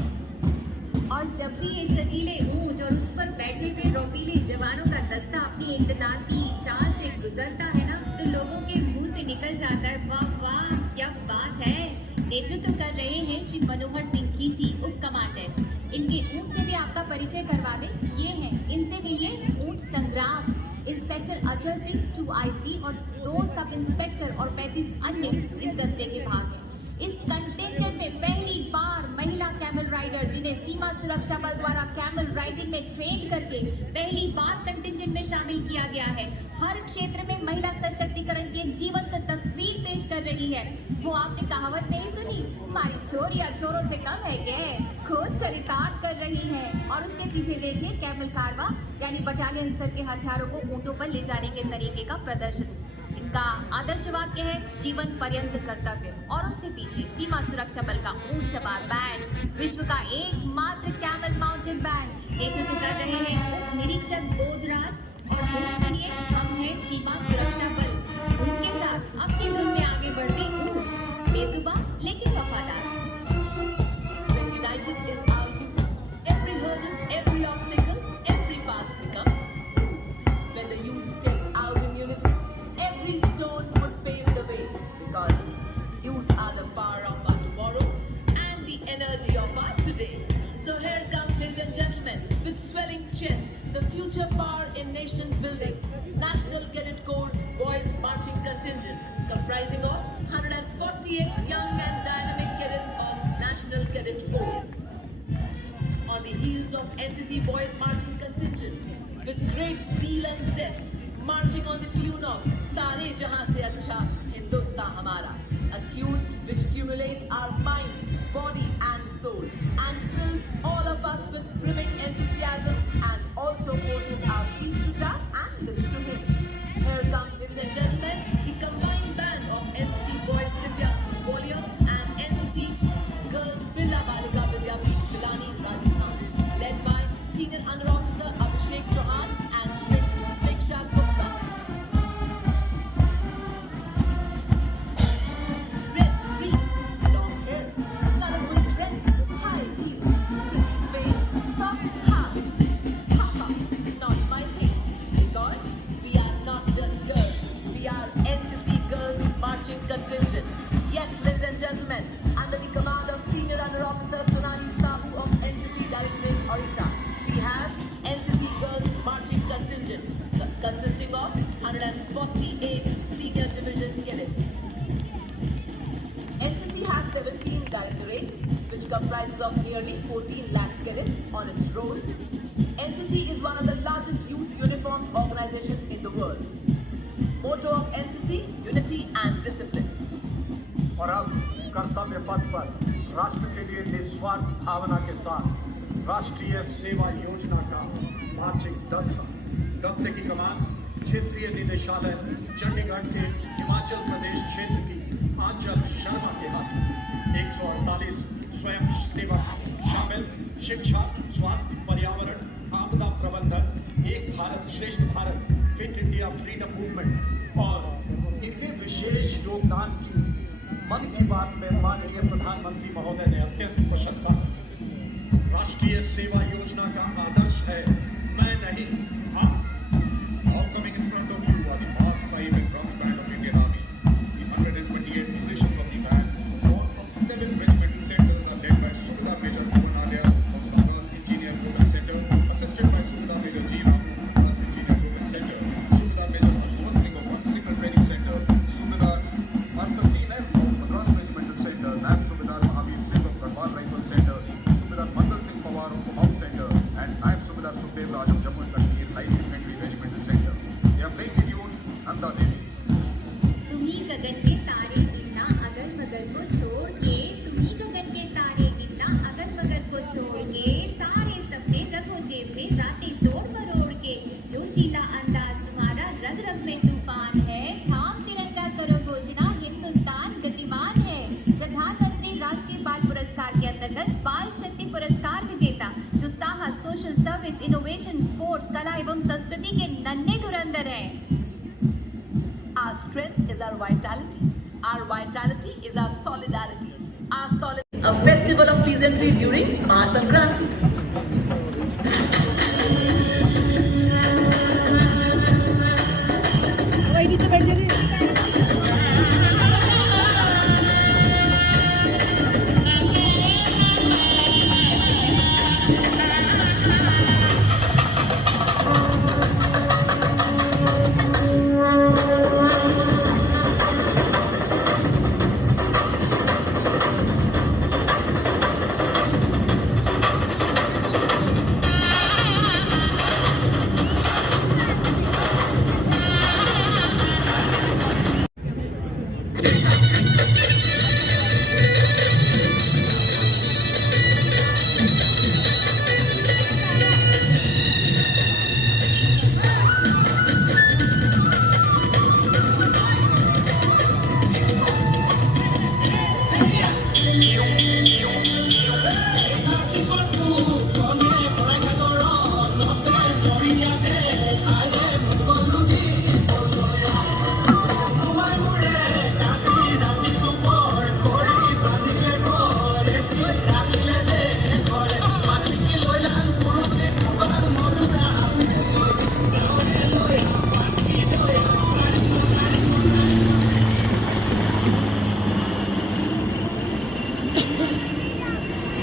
और जब भी ये सजीले ऊंट और उस पर बैठे हुए रोपीले जवानों का दस्ता अपनी इक्तदार की चाल से गुजरता है ना, तो लोगों के मुंह से निकल जाता है वाह वाह क्या बात है। नेतृत्व कर रहे हैं श्री मनोहर सिंह खींची, उप कमांडर। इनके ऊंट से भी आपका परिचय करवा दें, ये हैं, इनसे मिलिए ऊंट संग्राम। इंस्पेक्टर अजय सिंह 2 IC और 2 सब इंस्पेक्टर और 35 अन्य इस दस्ते के भाग हैं। इस कंटिंजेंट में पहली बार महिला कैमल राइडर, जिन्हें सीमा सुरक्षा बल द्वारा कैमल राइडिंग में ट्रेन करके पहली बार कंटिंजेंट में शामिल किया गया है। हर क्षेत्र में महिला सशक्तिकरण की एक जीवंत तस्वीर पेश कर रही है। वो आपने कहावत नहीं सुनी, हमारी छोरियां चोरों से कम है क्या, खुद चरितार्थ कर रही है। और उसके पीछे देखिए कैमल कारवा यानी बटालियन स्तर के हथियारों को ऊंटों पर ले जाने के तरीके का प्रदर्शन। इनका आदर्श वाक्य है जीवन पर्यंत कर्तव्य। और उससे पीछे सीमा सुरक्षा बल का ऊंट सवार बैंड, विश्व का एकमात्र कैमल माउंटेड बैंड। नेतृत्व कर रहे हैं उप निरीक्षक बोधराज। और सुनिए, हम हैं सीमा सुरक्षा बल। उनके साथ अपनी धुन में आगे बढ़ते ऊंट, बेजुबान लेकिन वफादार। When united is our youth, every hurdle, every obstacle, every path becomes smooth. When the youth steps out in unison, every stone would pave the way, because youth are the power of our tomorrow and the energy of our today. So here comes, ladies and gentlemen, with swelling chest, the future power in nation building, National Cadet Corps Boys Marching Contingent, comprising of 148 young and dynamic cadets of National Cadet Corps. On the heels of NCC Boys Marching Contingent, with great zeal and zest, marching on the tune of Sare Jahan Se Acha Hindustan Hamara, a tune which stimulates our mind, body and soul and fills all of us with brimming enthusiasm and also forces our feet to tap and listen to him. Here comes, ladies and gentlemen, the combined band of NCC Boys Divya Bolio and NCC Girls Villa Balika Vidya Shilani Rajasthan, led by Senior Under Officer Abhishek Chauhan and Shiksha Gupta. Red streets, long hair, colorful dress, high heels, pretty face, soft heart. Papa, not my thing, because we are not just girls, we are NCC Girls Marching Contingent. Yes, ladies and gentlemen, under the command of Senior Under Officer Sonali Sabu of NCC Directorate Odisha, we have NCC Girls Marching Contingent, consisting of 148 senior division cadets. NCC has 17 directorates, which comprises of nearly 14 lakh cadets on its roll. NCC is one of the largest youth uniformed organizations in the world. Motto of NCC, unity and discipline. और अब कर्तव्य पथ पर राष्ट्र के लिए निस्वार्थ भावना के साथ राष्ट्रीय सेवा योजना का मार्चिंग दस्ते की कमान क्षेत्रीय निदेशालय चंडीगढ़ के हिमाचल प्रदेश क्षेत्र की आंचल शर्मा के हाथ 148 स्वयं सेवक शामिल शिक्षा, स्वास्थ्य, पर्यावरण, आपदा प्रबंधन, एक भारत श्रेष्ठ Bharat, fit India freedom movement और इनके विशेष योगदान की मन की बात में माननीय प्रधानमंत्री महोदय ने अत्यंत प्रशंसा की। राष्ट्रीय सेवा योजना का आदर्श है, मैं नहीं हम। Now coming in front of you are the mass pipe and drum band of Indian Army. The 128 musicians of the band, born from 7 regimental centers, are led by Subedar Major Bhuvan Alia of the Naval Engineer Program Center, assisted by Subedar Major G. Ramu of the Engineer Program Center, Subedar Major Hanuman Singh of 1 Signal Training Center, Subedar Markasin M of Madras Regimental Center, and Subedar Mahavir Singh of Garhwal Rifle Center, Subedar Mandal Singh Pawar of Kumaon Center, and I am Subedar Sukhdev Raj of Jammu and Kashmir Light Infantry Regimental Center. They are playing the tune Nanda Devi. तुम्ही गगन के तारे गिनना अगल बगल को छोड़ के, तुम्ही गगन के तारे गिनना अगल बगल को छोड़ के, सारे सपने रखो जेब में रातें तोड़ मरोड़ के, जो चीला अंदाज तुम्हारा रग रग में तूफान है, थाम तिरंगा करो घोषणा हिंदुस्तान गतिमान है। प्रधानमंत्री राष्ट्रीय बाल पुरस्कार के अंतर्गत बाल शक्ति पुरस्कार विजेता जो साहस, सोशल सर्विस, इनोवेशन, स्पोर्ट्स, कला एवं संस्कृति के नन्हे धुरंधर हैं। Our strength is our vitality is our solidarity. A festival of peasantry during Mahasankranti. वही नीचे बैठ जाइए।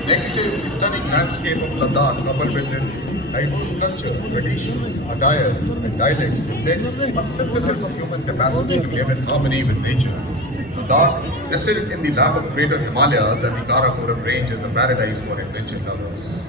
Next is the stunning landscape of Ladakh, coupled with its diverse culture, traditions, attire, and dialects, reflect a synthesis of human capacity to live in harmony with nature. Ladakh, nestled in the lap of greater Himalayas and the Karakoram range, is a paradise for adventure lovers.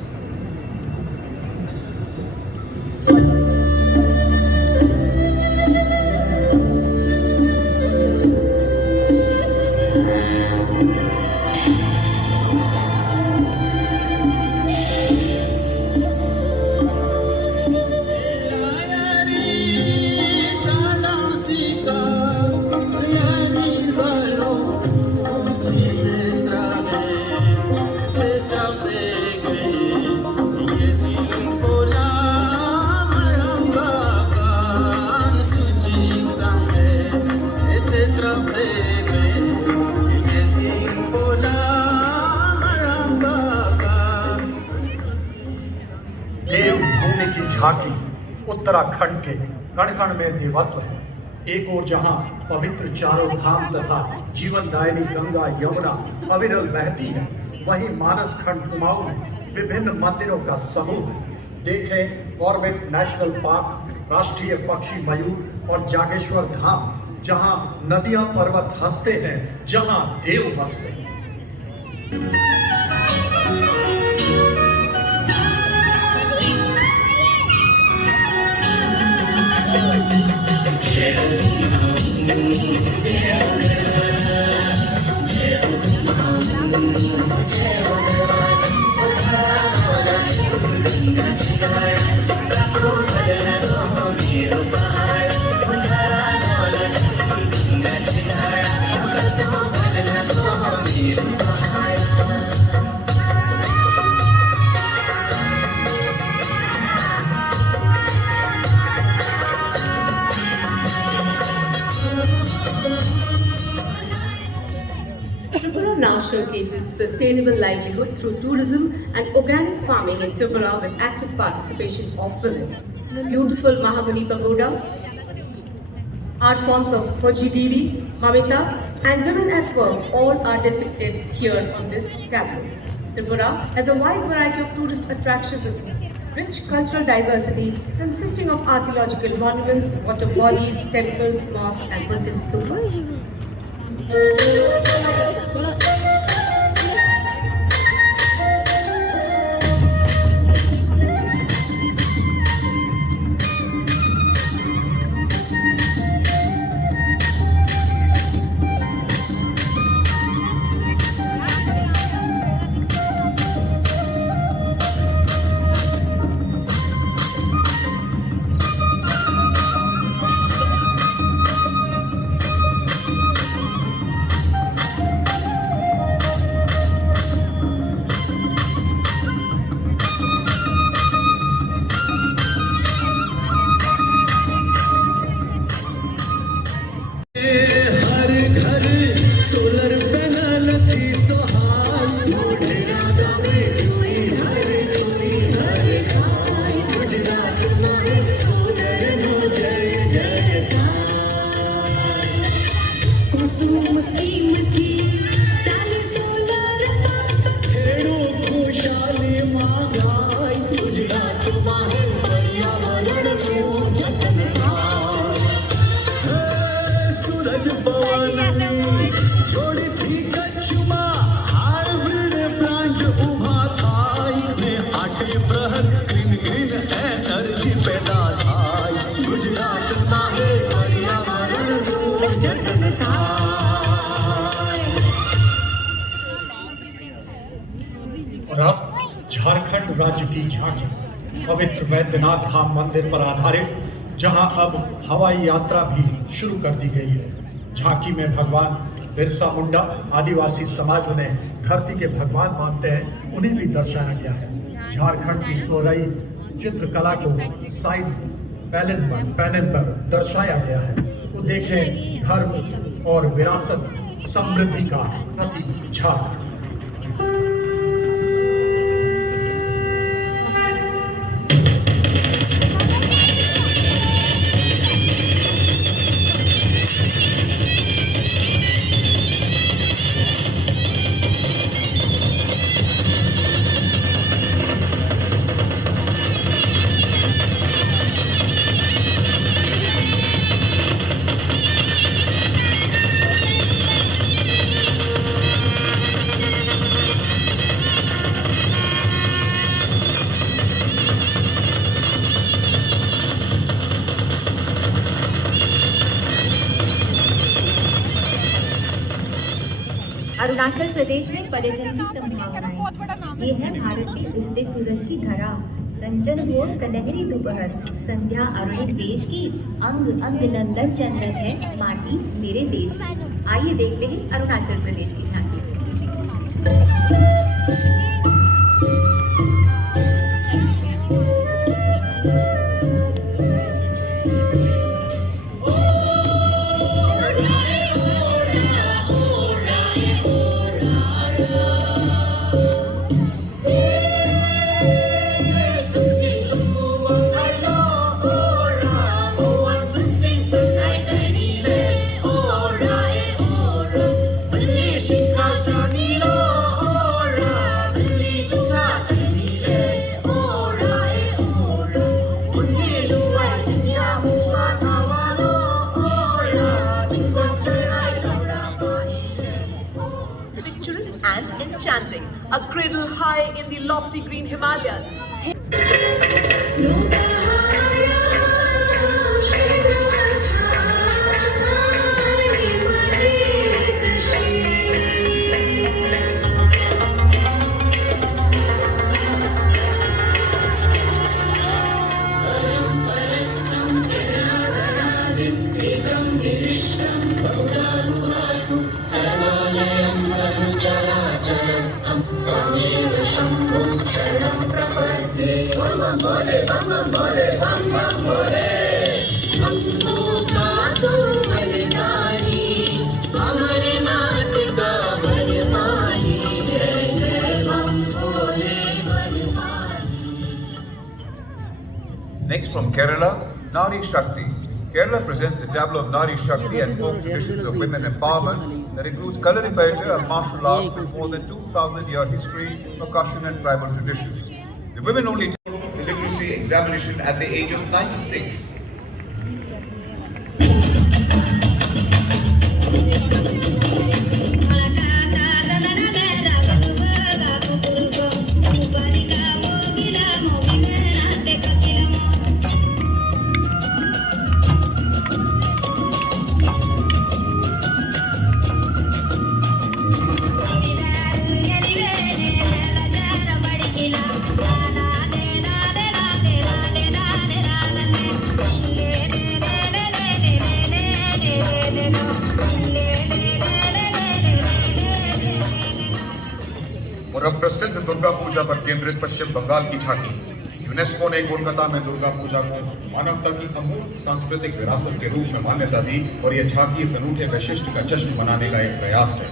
देवभूमि की झांकी उत्तराखंड के कण कण में देवत्व है। एक ओर जहां पवित्र चारों धाम तथा जीवनदायिनी गंगा यमुना अविरल बहती है, वहीं मानस खंड कुमाऊं में विभिन्न मंदिरों का समूह है। देखें कॉर्बेट नेशनल पार्क, राष्ट्रीय पक्षी मयूर और जागेश्वर धाम, जहां नदियां पर्वत हंसते हैं, जहां देव बसते हैं। Bye. sustainable livelihood through tourism and organic farming in Tripura with active participation of women. Beautiful Mahabali Pagoda, art forms of Hojidiri, Mamita, and women at work all are depicted here on this tableau. Tripura has a wide variety of tourist attractions with rich cultural diversity consisting of archaeological monuments, water bodies, temples, mosques, and Buddhist temples. और अब झारखंड राज्य की झांकी पवित्र वैद्यनाथ धाम मंदिर पर आधारित, जहां अब हवाई यात्रा भी शुरू कर दी गई है। झांकी में भगवान बिरसा मुंडा, आदिवासी समाज उन्हें धरती के भगवान मानते हैं, उन्हें भी दर्शाया गया है। झारखंड की सोरई चित्रकला को साइड पैनल पर दर्शाया गया है। तो देखें धर्म और विरासत समृद्धि का प्रतीक झारखंड। अरुणाचल प्रदेश में पर्यटन की संभावनाएं। ये है भारत के उगते सूरज की धरा, रंजन घोर कलहरी दोपहर, संध्या अरुणित देश की, अंग अंग लंदन चंदन है माटी मेरे देश की। आइए देखते हैं अरुणाचल प्रदेश की झांकी। And enchanting, a cradle high in the lofty green Himalayas. Amarnath का बरमानी जय Next from Kerala, Nari Shakti. Kerala presents the tableau of Nari Shakti and folk traditions of women empowerment that includes Kalaripaita, a martial art with more than 2,000-year history, percussion and tribal traditions. The women only take the literacy examination at the age of 96. और अब प्रसिद्ध दुर्गा पूजा पर केंद्रित पश्चिम बंगाल की झांकी। UNESCO ने कोलकाता में दुर्गा पूजा को मानवता की अमूल्य सांस्कृतिक विरासत के रूप में मान्यता दी और यह झांकी इस अनूठे वैशिष्ट्य का जश्न मनाने का एक प्रयास है।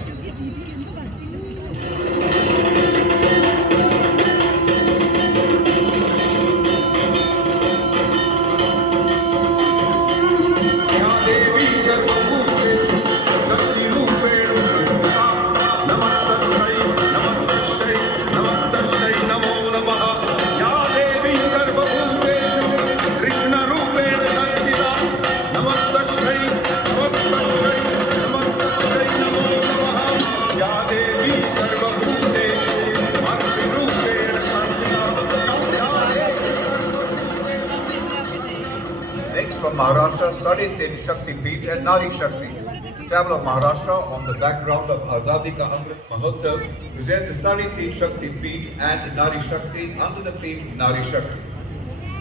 From Maharashtra, Sadhe Shakti Peeth and Nari Shakti. The Tableau of Maharashtra on the background of Azadi Ka Amrit Mahotsav presents the Sadhe Shakti Peeth and Nari Shakti under the theme Nari Shakti.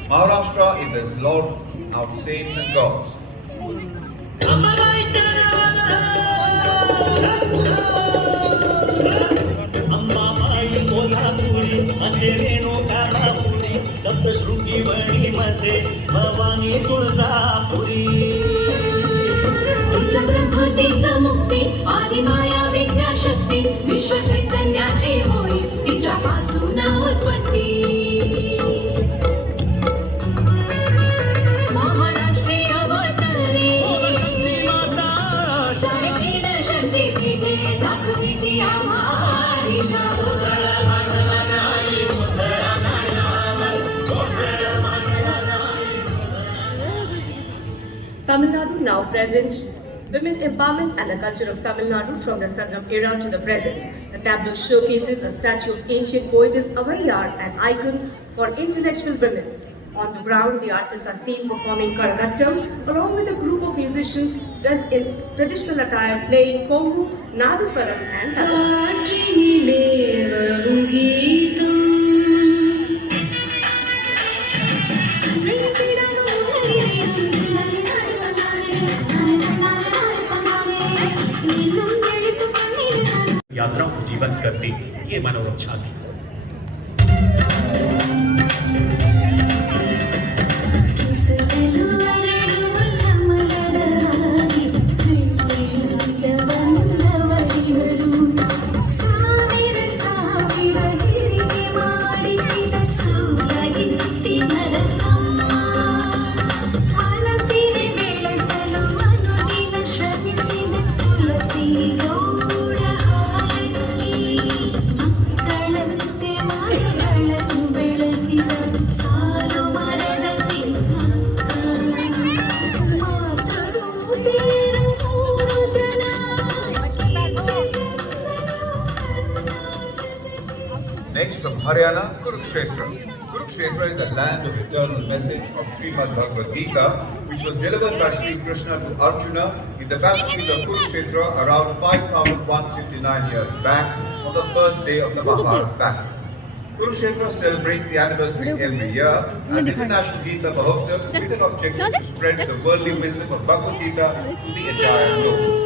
Maharashtra is the Lord of saints and gods. Saptashrungi वणी मध्ये भवानी तुळजापुरी तिचं ब्रह्म तिचं मुक्ती आदि माया विद्याशक्ती विश्व चैतन्याची होई तिच्यापासून उत्पत्ती महाराष्ट्रीय अवतरी शक्ती माता साडेतीन शक्तीपीठे दाखवी ती आम्हारी Tamil Nadu now presents women empowerment and the culture of Tamil Nadu from the Sangam era to the present. The tableau showcases a statue of ancient poetess Avaiyar, an icon for intellectual women. On the ground, the artists are seen performing Karagattam along with a group of musicians dressed in traditional attire playing Kongu, Nadaswaram and यात्राओं को जीवंत करती ये मनोरक्षा थी। Next from Haryana, Kurukshetra. Kurukshetra is the land of eternal message of Srimad Bhagavad Gita, which was delivered by Sri Krishna to Arjuna in the battlefield of Kurukshetra around 5,159 years back on the first day of the Mahabharata battle. Kurukshetra celebrates the anniversary every year and International Gita Mahotsav with an objective to spread the worldly wisdom of Bhagavad Gita to the entire globe.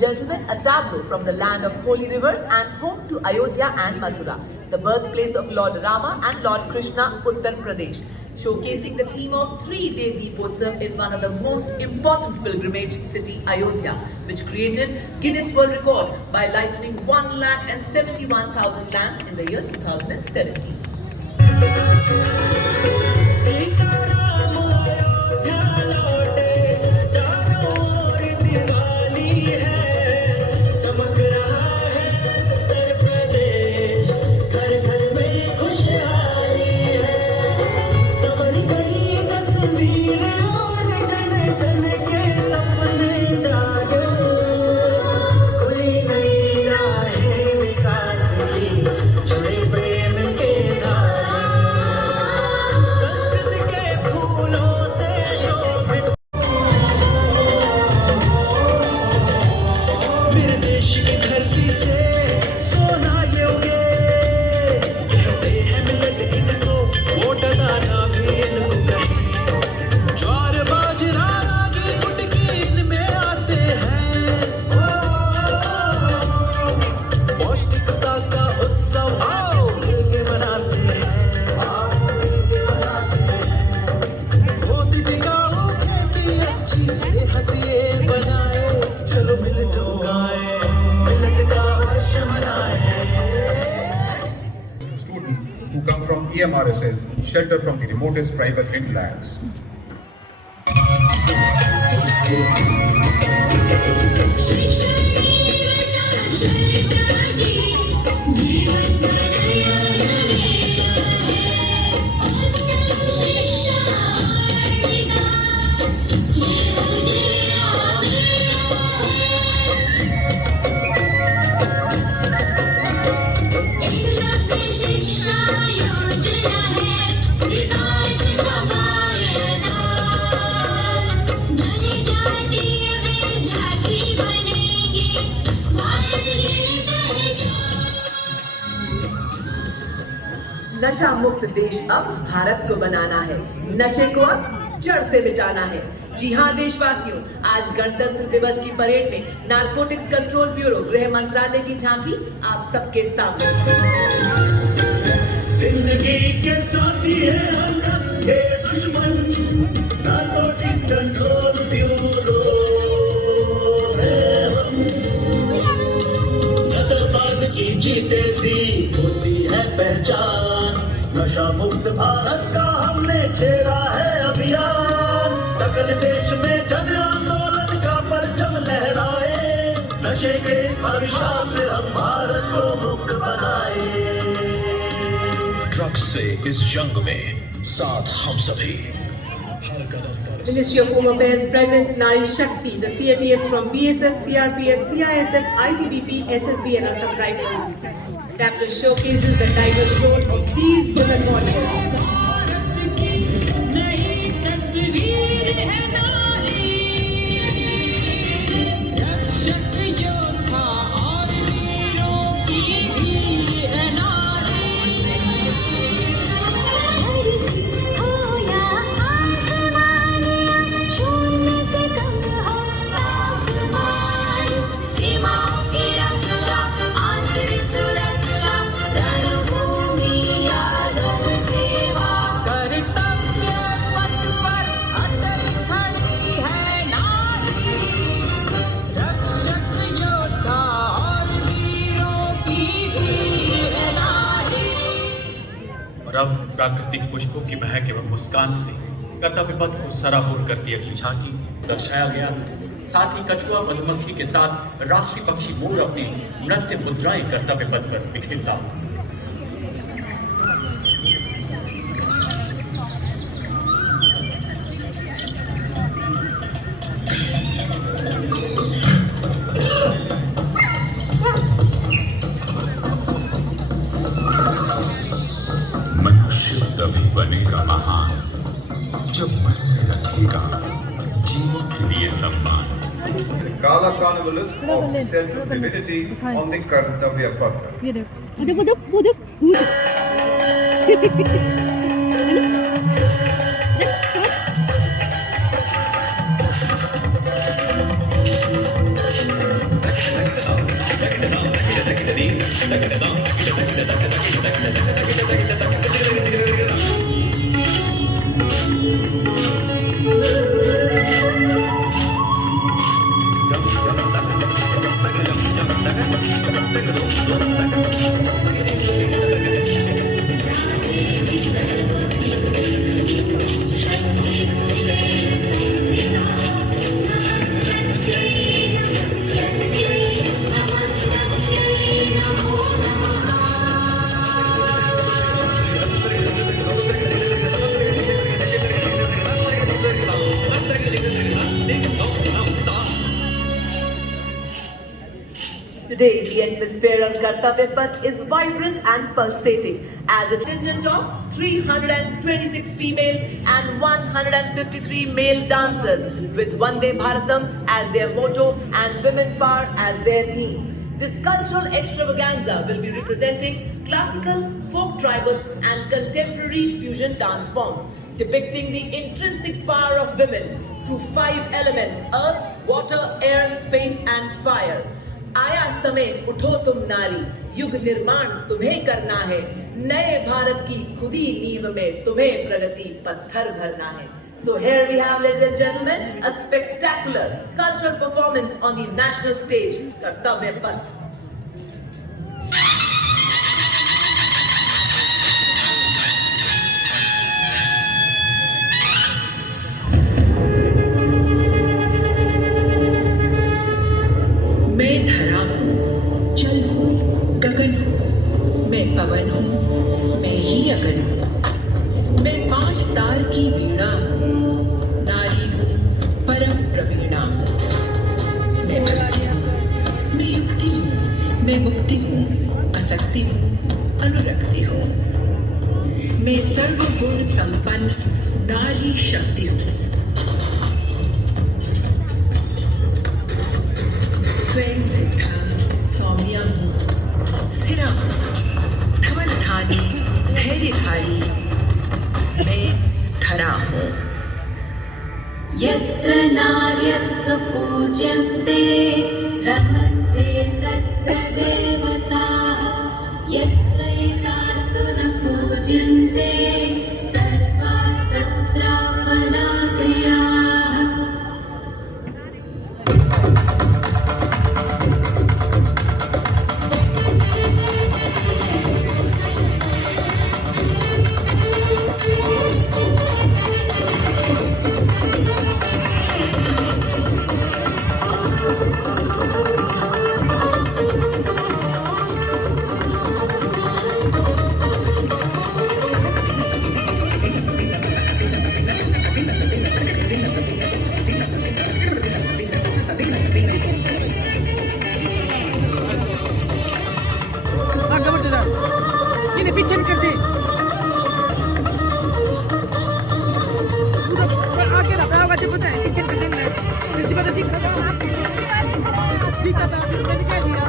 gentlemen, a tableau from the land of holy rivers and home to Ayodhya and Mathura, the birthplace of Lord Rama and Lord Krishna, Uttar Pradesh, showcasing the theme of 3-day Deepotsav in one of the most important pilgrimage city, Ayodhya, which created Guinness World Record by lightening 1,71,000 lamps in the year 2017. Who come from EMRSS, shelter from the remotest tribal hinterlands. नशा मुक्त देश अब भारत को बनाना है, नशे को अब जड़ से मिटाना है। जी हाँ देशवासियों, आज गणतंत्र दिवस की परेड में नारकोटिक्स कंट्रोल ब्यूरो गृह मंत्रालय की झांकी आप सबके सामने। जिंदगी के साथी है हम ड्रग्स के दुश्मन, नारकोटिक्स कंट्रोल ब्यूरो है हम। नशेबाज की जीते सी होती है पहचान, नशा मुक्त भारत का हमने छेड़ा है अभियान। सकल देश में जन आंदोलन का परचम लहराए, नशे के इस अभिशाप से हम भारत को मुक्त बनाए। ड्रग्स से इस जंग में साथ हम सभी। Ministry of Home Affairs presents Nari Shakti, the CAPFs from BSF, CRPF, CISF, ITBP, SSB and Assam Rifles. Tableau showcases the diverse role of these women warriors. रब प्राकृतिक पुष्पों की महक एवं मुस्कान से कर्तव्य पथ को सराबोर करती अगली झांकी दर्शाया गया। साथ ही कछुआ मधुमक्खी के साथ राष्ट्रीय पक्षी मोर अपनी नृत्य मुद्राएं कर्तव्य पथ पर बिखेरता। मनुष्य तभी बनेगा महान जब मन में रखेगा जीवन के लिए सम्मान। The Gala Carnivalist of self-divinity on the Kartavya Patha. Today, the atmosphere on Kartavya Path is vibrant and pulsating as a contingent of 326 female and 153 male dancers with Vande Bharatam as their motto and women power as their theme. This cultural extravaganza will be representing classical, folk tribal and contemporary fusion dance forms depicting the intrinsic power of women through 5 elements: earth, water, air, space and fire. आया समय उठो तुम नारी, युग निर्माण तुम्हें करना है, नए भारत की खुदी नींव में तुम्हें प्रगति पत्थर भरना है. So here we have, ladies and gentlemen, a spectacular cultural performance on the national stage, Kartavya Path. मैं धरा हूँ, जल हूँ, गगन हूँ, मैं पवन हूँ, मैं ही अगन हूँ, मैं 5 तार की वीणा हूँ, नारी हूँ, परम प्रवीणा हूँ, मैं भक्ति हूँ, मैं युक्ति हूँ, मैं मुक्ति हूँ, असक्ति हूँ, अनुरक्ति हूँ, मैं सर्वगुण संपन्न नारी शक्ति हूँ. स्वयं सिद्धा सौम्या हूँ, स्थिरा हूँ, धवलधारी, धैर्यधारी, मैं धरा हूँ. यत्र नार्यस्तु पूज्यन्ते रमन्ते तत्र देवताः, यत्र एतास्तु न पूज्यन्ते सर्वास्तत्र फलाक्रियाः. ini picture कर दे आगे ना आगे जो पता है picture कर देना है पता दिख रहा है दिखा था मैंने क्या दिया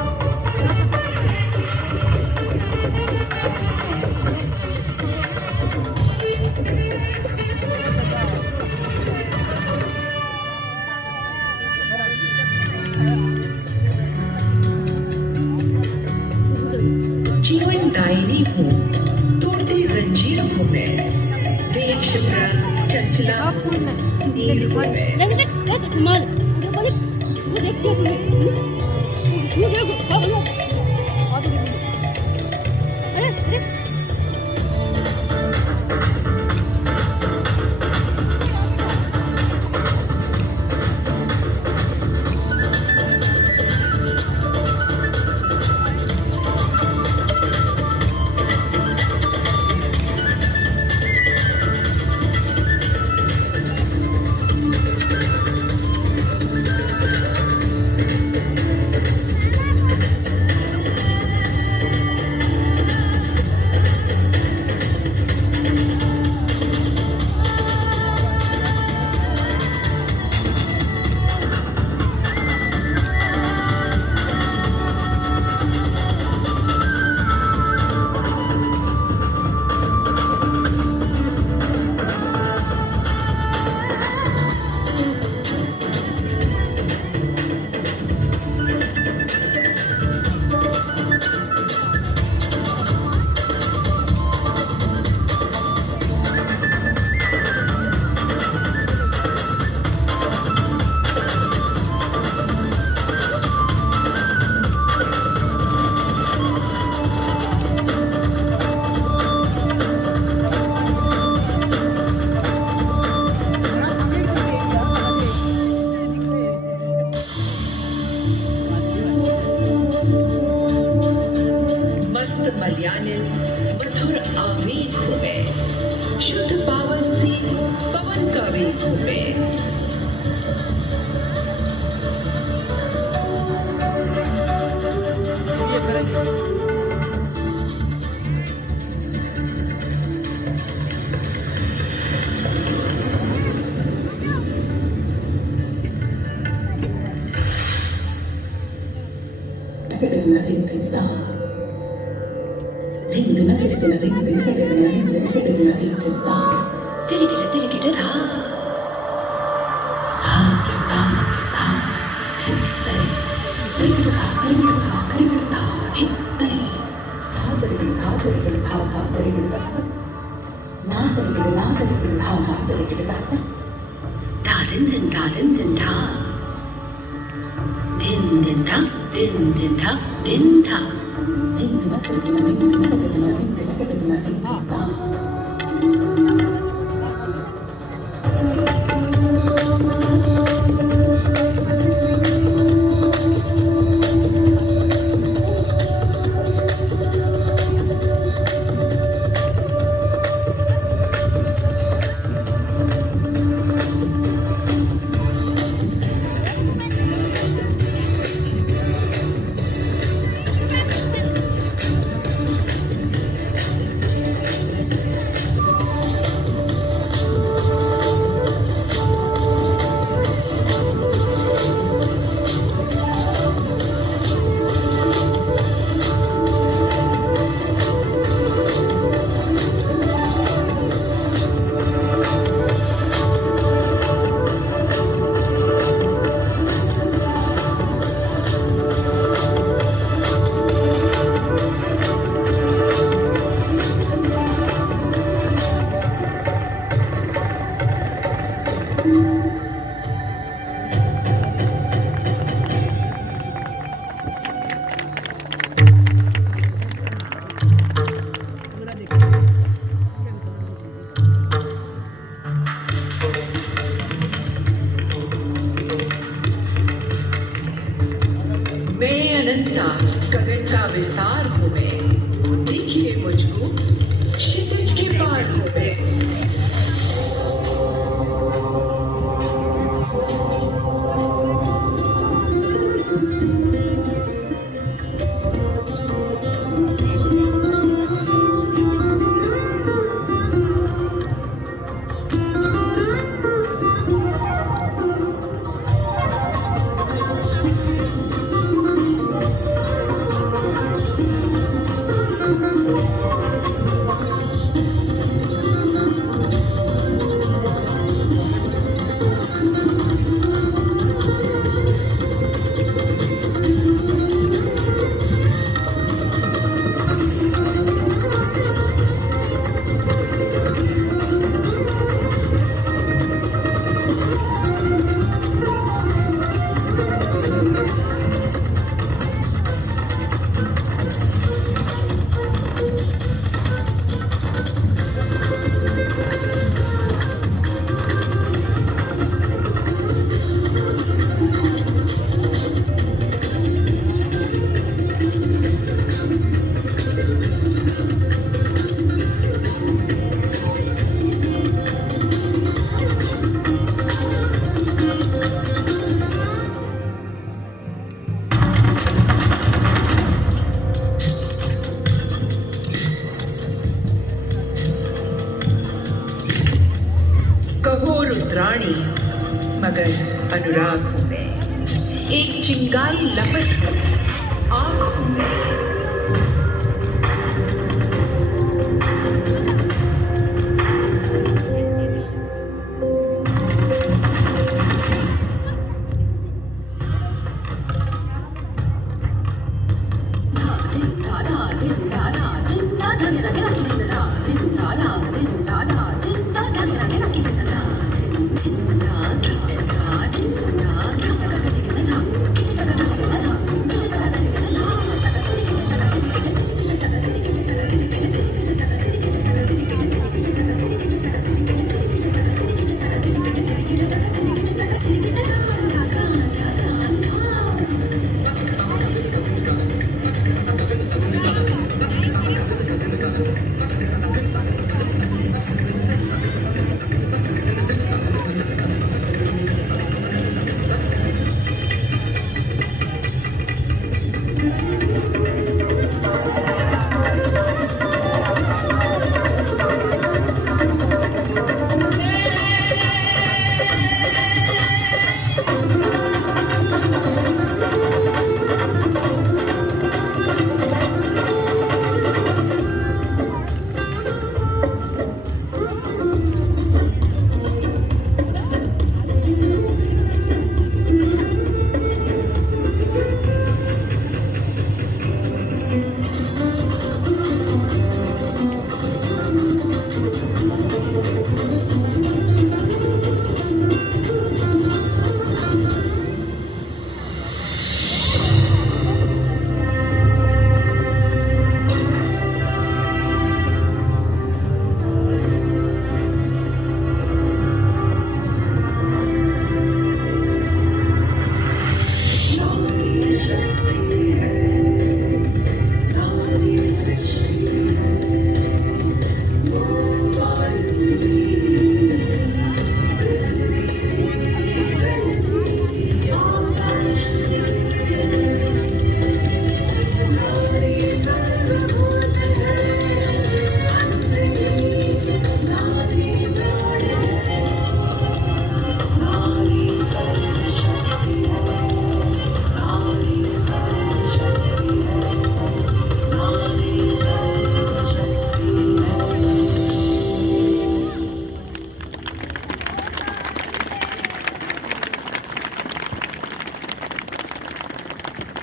जीवन दायिनी हूँ, तोड़ती जंजीर हूँ मैं, वेग शिप्रा चंचला नील हूँ मैं. मधुर आवेग हूँ मैं, शुद्ध पावन सी पवन का वेग हूँ मैं। गगन का विस्तार हूँ मैं, देखिए मुझको क्षितिज के पार हूँ मैं। रुद्राणी मगर अनुराग हूँ मैं, एक चिंगारी लपट आँख हूँ मैं।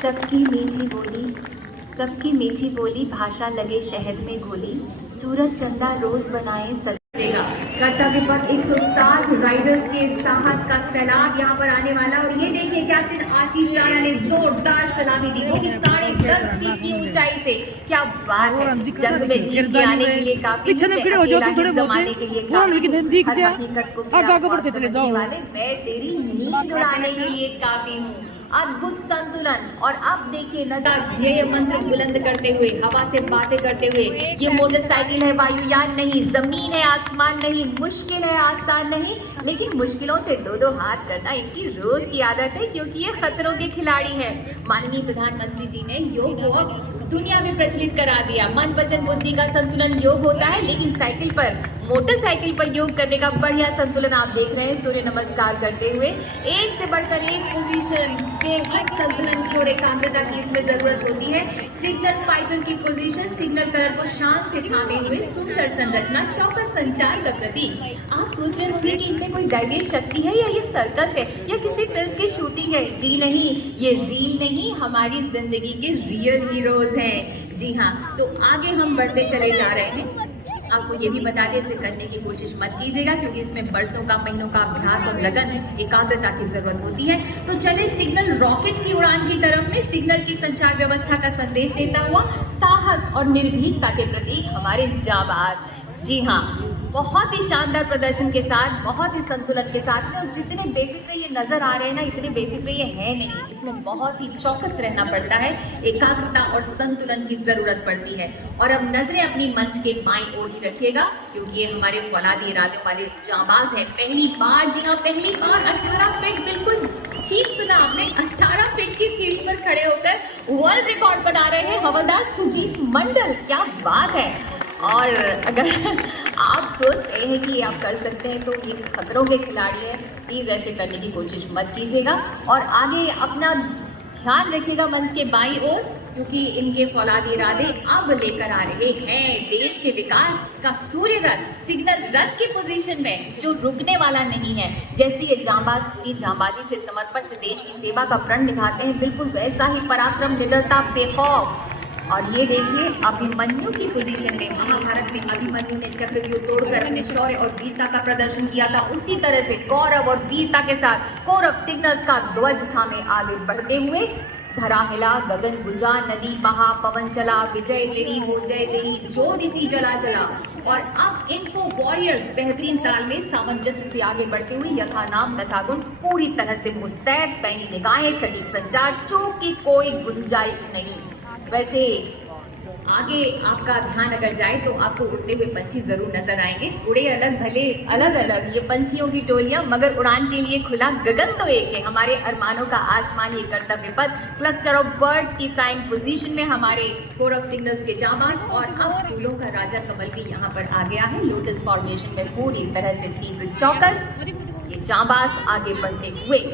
सबकी मीठी बोली भाषा लगे शहद में गोली, सूरज चंदा रोज बनाए देगा। कर्तव्य पथ 160 राइडर्स के साहस का सैलाब यहाँ पर आने वाला। और ये देखिए कैप्टन आशीष राणा ने जोरदार सलामी दी, वो भी 10.5 फीट की ऊंचाई से। क्या बात है, जंग में जीत के आने के लिए काफी जमाने के लिए मैं तेरी नींद उड़ाने के लिए काफी हूँ। अद्भुत संतुलन। और अब देखिए नजर ध्येय मंत्र बुलंद करते हुए, हवा से बातें करते हुए। ये मोटरसाइकिल है वायुयान नहीं, जमीन है आसमान नहीं, मुश्किल है आसान नहीं, लेकिन मुश्किलों से दो हाथ करना इनकी रोज की आदत है, क्योंकि ये खतरों के खिलाड़ी है। माननीय प्रधानमंत्री जी ने योग को दुनिया में प्रचलित करा दिया। मन वचन बुद्धि का संतुलन योग होता है, लेकिन साइकिल पर, मोटरसाइकिल पर योग करने का बढ़िया संतुलन आप देख रहे हैं। सूर्य नमस्कार करते हुए एक से बढ़कर एक पोजीशन के एक संतुलन की और एकाग्रता की इसमें जरूरत होती है। सिग्नल फाइटर की पोजीशन, सिग्नल कलर को शांत से थामे हुए, सुंदर संरचना, चौकस संचार का प्रतीक। आप सोच रहे होंगे कि इनमें कोई दैवीय शक्ति है या ये सर्कस है या किसी फिल्म की शूटिंग है। जी नहीं, ये रील नहीं, हमारी जिंदगी के रियल हीरोज हैं। जी हाँ, तो आगे हम बढ़ते चले जा रहे हैं। आपको ये भी बता दें, इसे करने की कोशिश मत कीजिएगा, क्योंकि इसमें बरसों का, महीनों का अभ्यास और लगन, एकाग्रता की जरूरत होती है। तो चले सिग्नल रॉकेट की उड़ान की तरफ में। सिग्नल की संचार व्यवस्था का संदेश देता हुआ साहस और निर्भीकता के प्रतीक हमारे जाबाज। जी हाँ, बहुत ही शानदार प्रदर्शन के साथ, बहुत ही संतुलन के साथ में। और जितने बेफिक्र ये नजर आ रहे हैं ना, इतने बेफिक्र ये है नहीं। इसमें बहुत ही चौकस रहना पड़ता है, एकाग्रता और संतुलन की जरूरत पड़ती है। और अब नजरें अपनी मंच के बाईं ओर ही रखिएगा, क्योंकि ये हमारे फौलादी इरादों वाले जांबाज हैं। पहली बार, जी हाँ पहली बार 18 फीट, बिल्कुल ठीक सुना आपने, 18 फीट की सीढ़ी पर खड़े होकर वर्ल्ड रिकॉर्ड बना रहे हैं हवलदार सुजीत मंडल। क्या बात है। और अगर आप सोच रहे हैं कि आप कर सकते हैं, तो ये खतरों के खिलाड़ी हैं, प्लीज ऐसे करने की कोशिश मत कीजिएगा। और आगे अपना ध्यान रखिएगा मंच के बाईं ओर, क्योंकि इनके फौलादी इरादे अब लेकर आ रहे हैं देश के विकास का सूर्य रथ, सिग्नल रथ की पोजीशन में, जो रुकने वाला नहीं है। जैसे ये जांबाज पूरी जांबाजी से, समर्पण से देश की सेवा का प्रण दिखाते हैं, बिल्कुल वैसा ही पराक्रम, निडरता, बेखौफ। और ये देखिए अभिमन्यु की पोजीशन में, महाभारत में अभिमन्यु ने चक्रव्यूह तोड़कर अपने शौर्य और वीरता का प्रदर्शन किया था। उसी तरह से गौरव और वीरता के साथ कौरव सिग्नल्स का ध्वज थामे आगे बढ़ते हुए। धरा हिला, गगन गुंजा, नदी बहा, पवन चला, विजय तेरी हो जय तेरी, जोर इसी जला जला। और अब इनको वॉरियर्स बेहतरीन ताल में सामंजस्य से आगे बढ़ते हुए यथा नाम तथा गुण, पूरी तरह से मुस्तैद, पैनी निगाहें, सटीक संचार, चूक की कोई गुंजाइश नहीं। वैसे आगे आपका ध्यान अगर जाए तो आपको उड़ते हुए पंछी जरूर नजर आएंगे। उड़े अलग भले अलग अलग ये पंछियों की टोलियां, मगर उड़ान के लिए खुला गगन तो एक है। हमारे अरमानों का आसमान, ये कर्तव्य पथ, क्लस्टर ऑफ बर्ड्स की फ्लाइंग पोजीशन में हमारे कौरव सिग्नल्स के जांबाज। और अब फूलों का राजा कमल भी यहाँ पर आ गया है, लोटस फॉर्मेशन में पूरी तरह से तीव्र चौकस, ये जांबाज आगे बढ़ते हुए।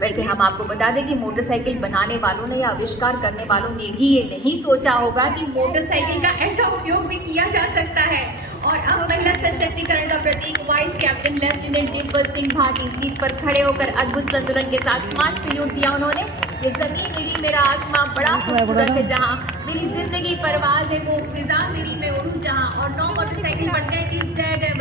वैसे हम आपको बता दें कि मोटरसाइकिल बनाने वालों ने या आविष्कार करने वालों ने भी ये नहीं सोचा होगा कि मोटरसाइकिल का ऐसा उपयोग भी किया जा सकता है। और अब महिला सशक्तिकरण का प्रतीक vice captain lieutenant Divya Singh Bhati seat पर खड़े होकर अद्भुत संतुलन के साथ स्मार्ट सैल्यूट दिया उन्होंने। ये जमीन मेरी, मेरा आसमां बड़ा खूबसूरत है जहाँ, मेरी जिंदगी परवाज है वो फिजा मेरी, मैं उड़ूं जहाँ। और 9 मोटरसाइकिल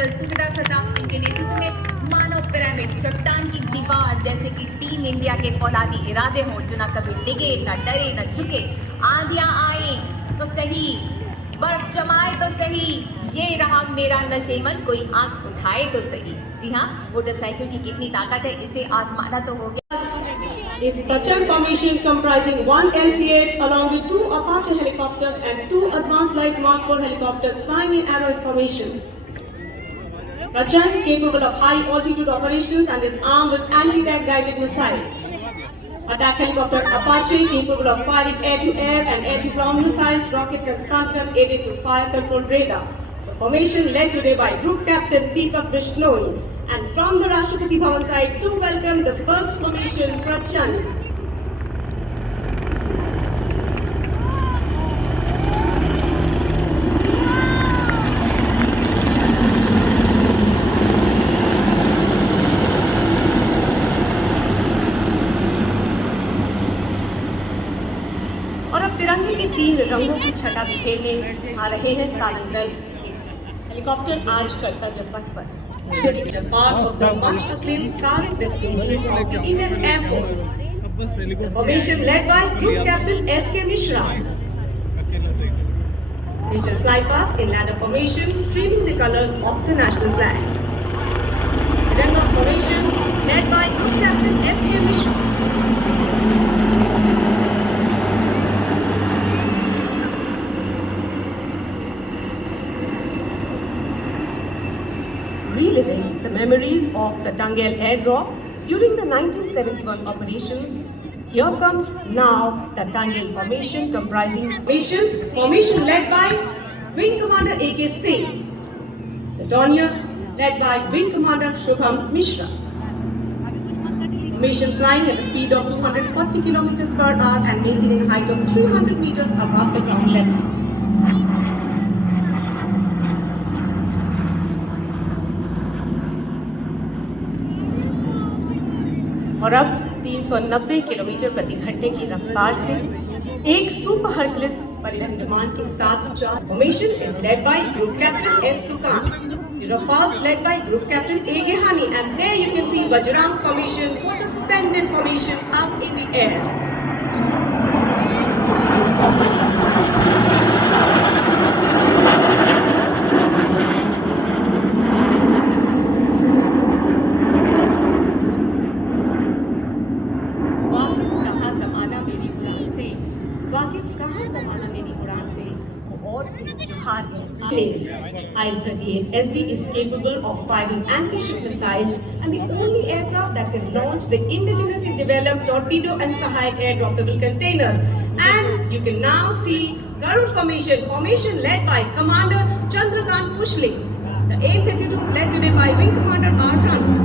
सुविधा प्रताप सिंह के नेतृत्व में मानव पिरामिड, चट्टान की दीवार, जैसे कि टीम इंडिया के फौलादी इरादे हों, जो न कभी डिगे, न डरे, न झुके। आंधियां आए तो सही, बर्फ जमाए तो सही, ये रहा मेरा नशेमन, कोई आंख उठाए तो सही। जी हाँ, मोटरसाइकिल की कितनी ताकत है, इसे आजमाना तो हो गया। Is Prachand formation comprising 1 LCH along with 2 Apache helicopters and 2 advanced light Mark 4 helicopters flying in arrow formation. Prachand capable of high altitude operations and is armed with anti-tank guided missiles. Attack helicopter Apache capable of firing air-to-air and air-to-ground missiles, rockets and counter aided through fire control radar. The formation led today by Group Captain Deepak Bishnoi. And from the Rashtrapati Bhavan side, to welcome the first formation, Prachand. लेने आ रहे हैं सारंग दल। Helicopter आज कर्तव्य पथ पर। It is part of the much acclaimed Sarang distribution of the Indian Air Force. The formation led by Group Captain S.K. Mishra. They shall fly past in ladder formation, streaming the colors of the national flag. Tiranga formation led by Group Captain S.K. Mishra. Reliving the memories of the Tangail air drop during the 1971 operations, here comes now the Tangail formation comprising formation led by Wing Commander A.K. Singh, the Dornier led by Wing Commander Shubham Mishra. Formation flying at a speed of 240 km per hour and maintaining a height of 300 meters above the ground level. और अब 390 kilometre प्रति घंटे की रफ्तार से एक super Hercules परिवहन विमान के साथ चार formation is led by group captain S Sukan, the Rafales led by group captain A Gehani, and there you can see Vajrang formation, what a splendid formation up in the air. I-38 SD is capable of firing anti-ship missiles and the only aircraft that can launch the indigenously developed torpedo and Sahayak air droppable containers. And you can now see Garud formation led by Commander Chandrakant Pushling. The A-32 is led today by Wing Commander R. Ranu.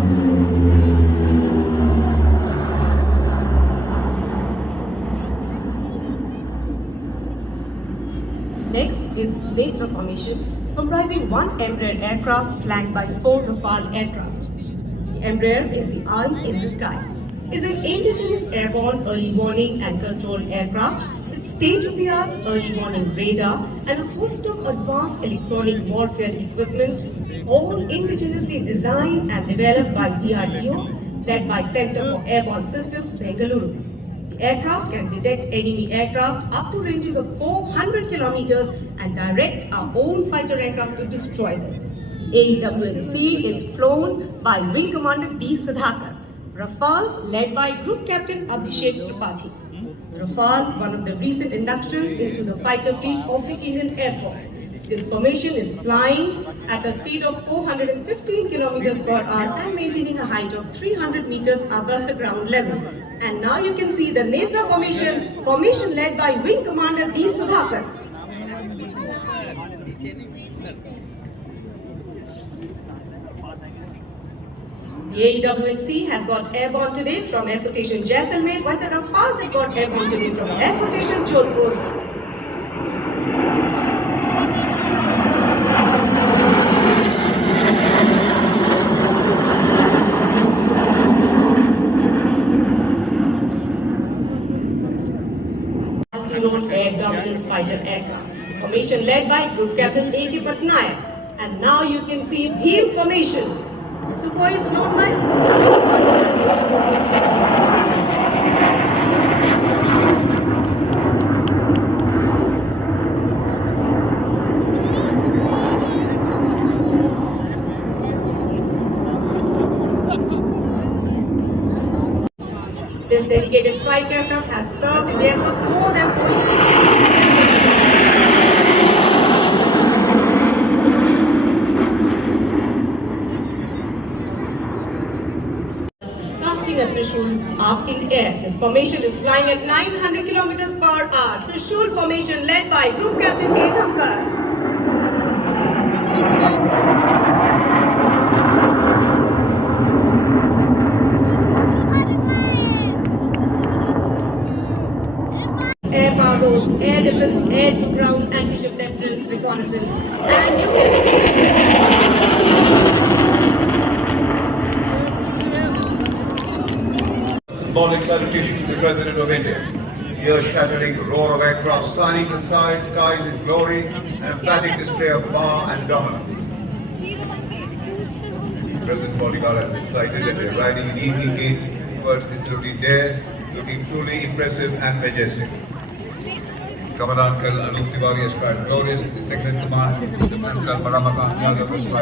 Next is Netra formation, comprising one Embraer aircraft flanked by 4 Rafale aircraft. The Embraer is the eye in the sky. Is an indigenous airborne early warning and control aircraft with state-of-the-art early warning radar and a host of advanced electronic warfare equipment, all indigenously designed and developed by DRDO, led by Center for Airborne Systems, Bengaluru. The aircraft can detect enemy aircraft up to ranges of 400 kilometers and direct our own fighter aircraft to destroy them. AWNC is flown by Wing Commander D. Sudhakar. Rafales led by Group Captain Abhishek Tripathi. Rafale, one of the recent inductions into the fighter fleet of the Indian Air Force. This formation is flying at a speed of 415 kilometers per hour and maintaining a height of 300 meters above the ground level. And now you can see the Netra formation led by Wing Commander D. Sudhakar. The AWNC has got airborne today from Air Station Jaisalmer, while the Rafales have got airborne today from Air Station Jodhpur. Air dominance fighter aircraft. Formation led by Group Captain A.K. Patnaik. And now you can see Bhim formation. The Sukhoi is flown by This dedicated strike aircraft has served in the Air Force more than 4 years. Casting a Trishul up in the air. This formation is flying at 900 kilometers per hour. Trishul formation led by Group Captain A. Thankar. Air cargoes, air defense, air to ground, anti-ship deterrence, reconnaissance, and you can Symbolic salutation to the President of India. ear-shattering roar of aircraft signing the skies with glory, an emphatic display of power and dominance. President Bodyguard is excited that we're riding in easy gait towards the saluting dais, looking truly impressive and majestic. Commandant Colonel Anup Tiwari aspired glorious, the second in command, Lieutenant Colonel Maramaka Yadav aspired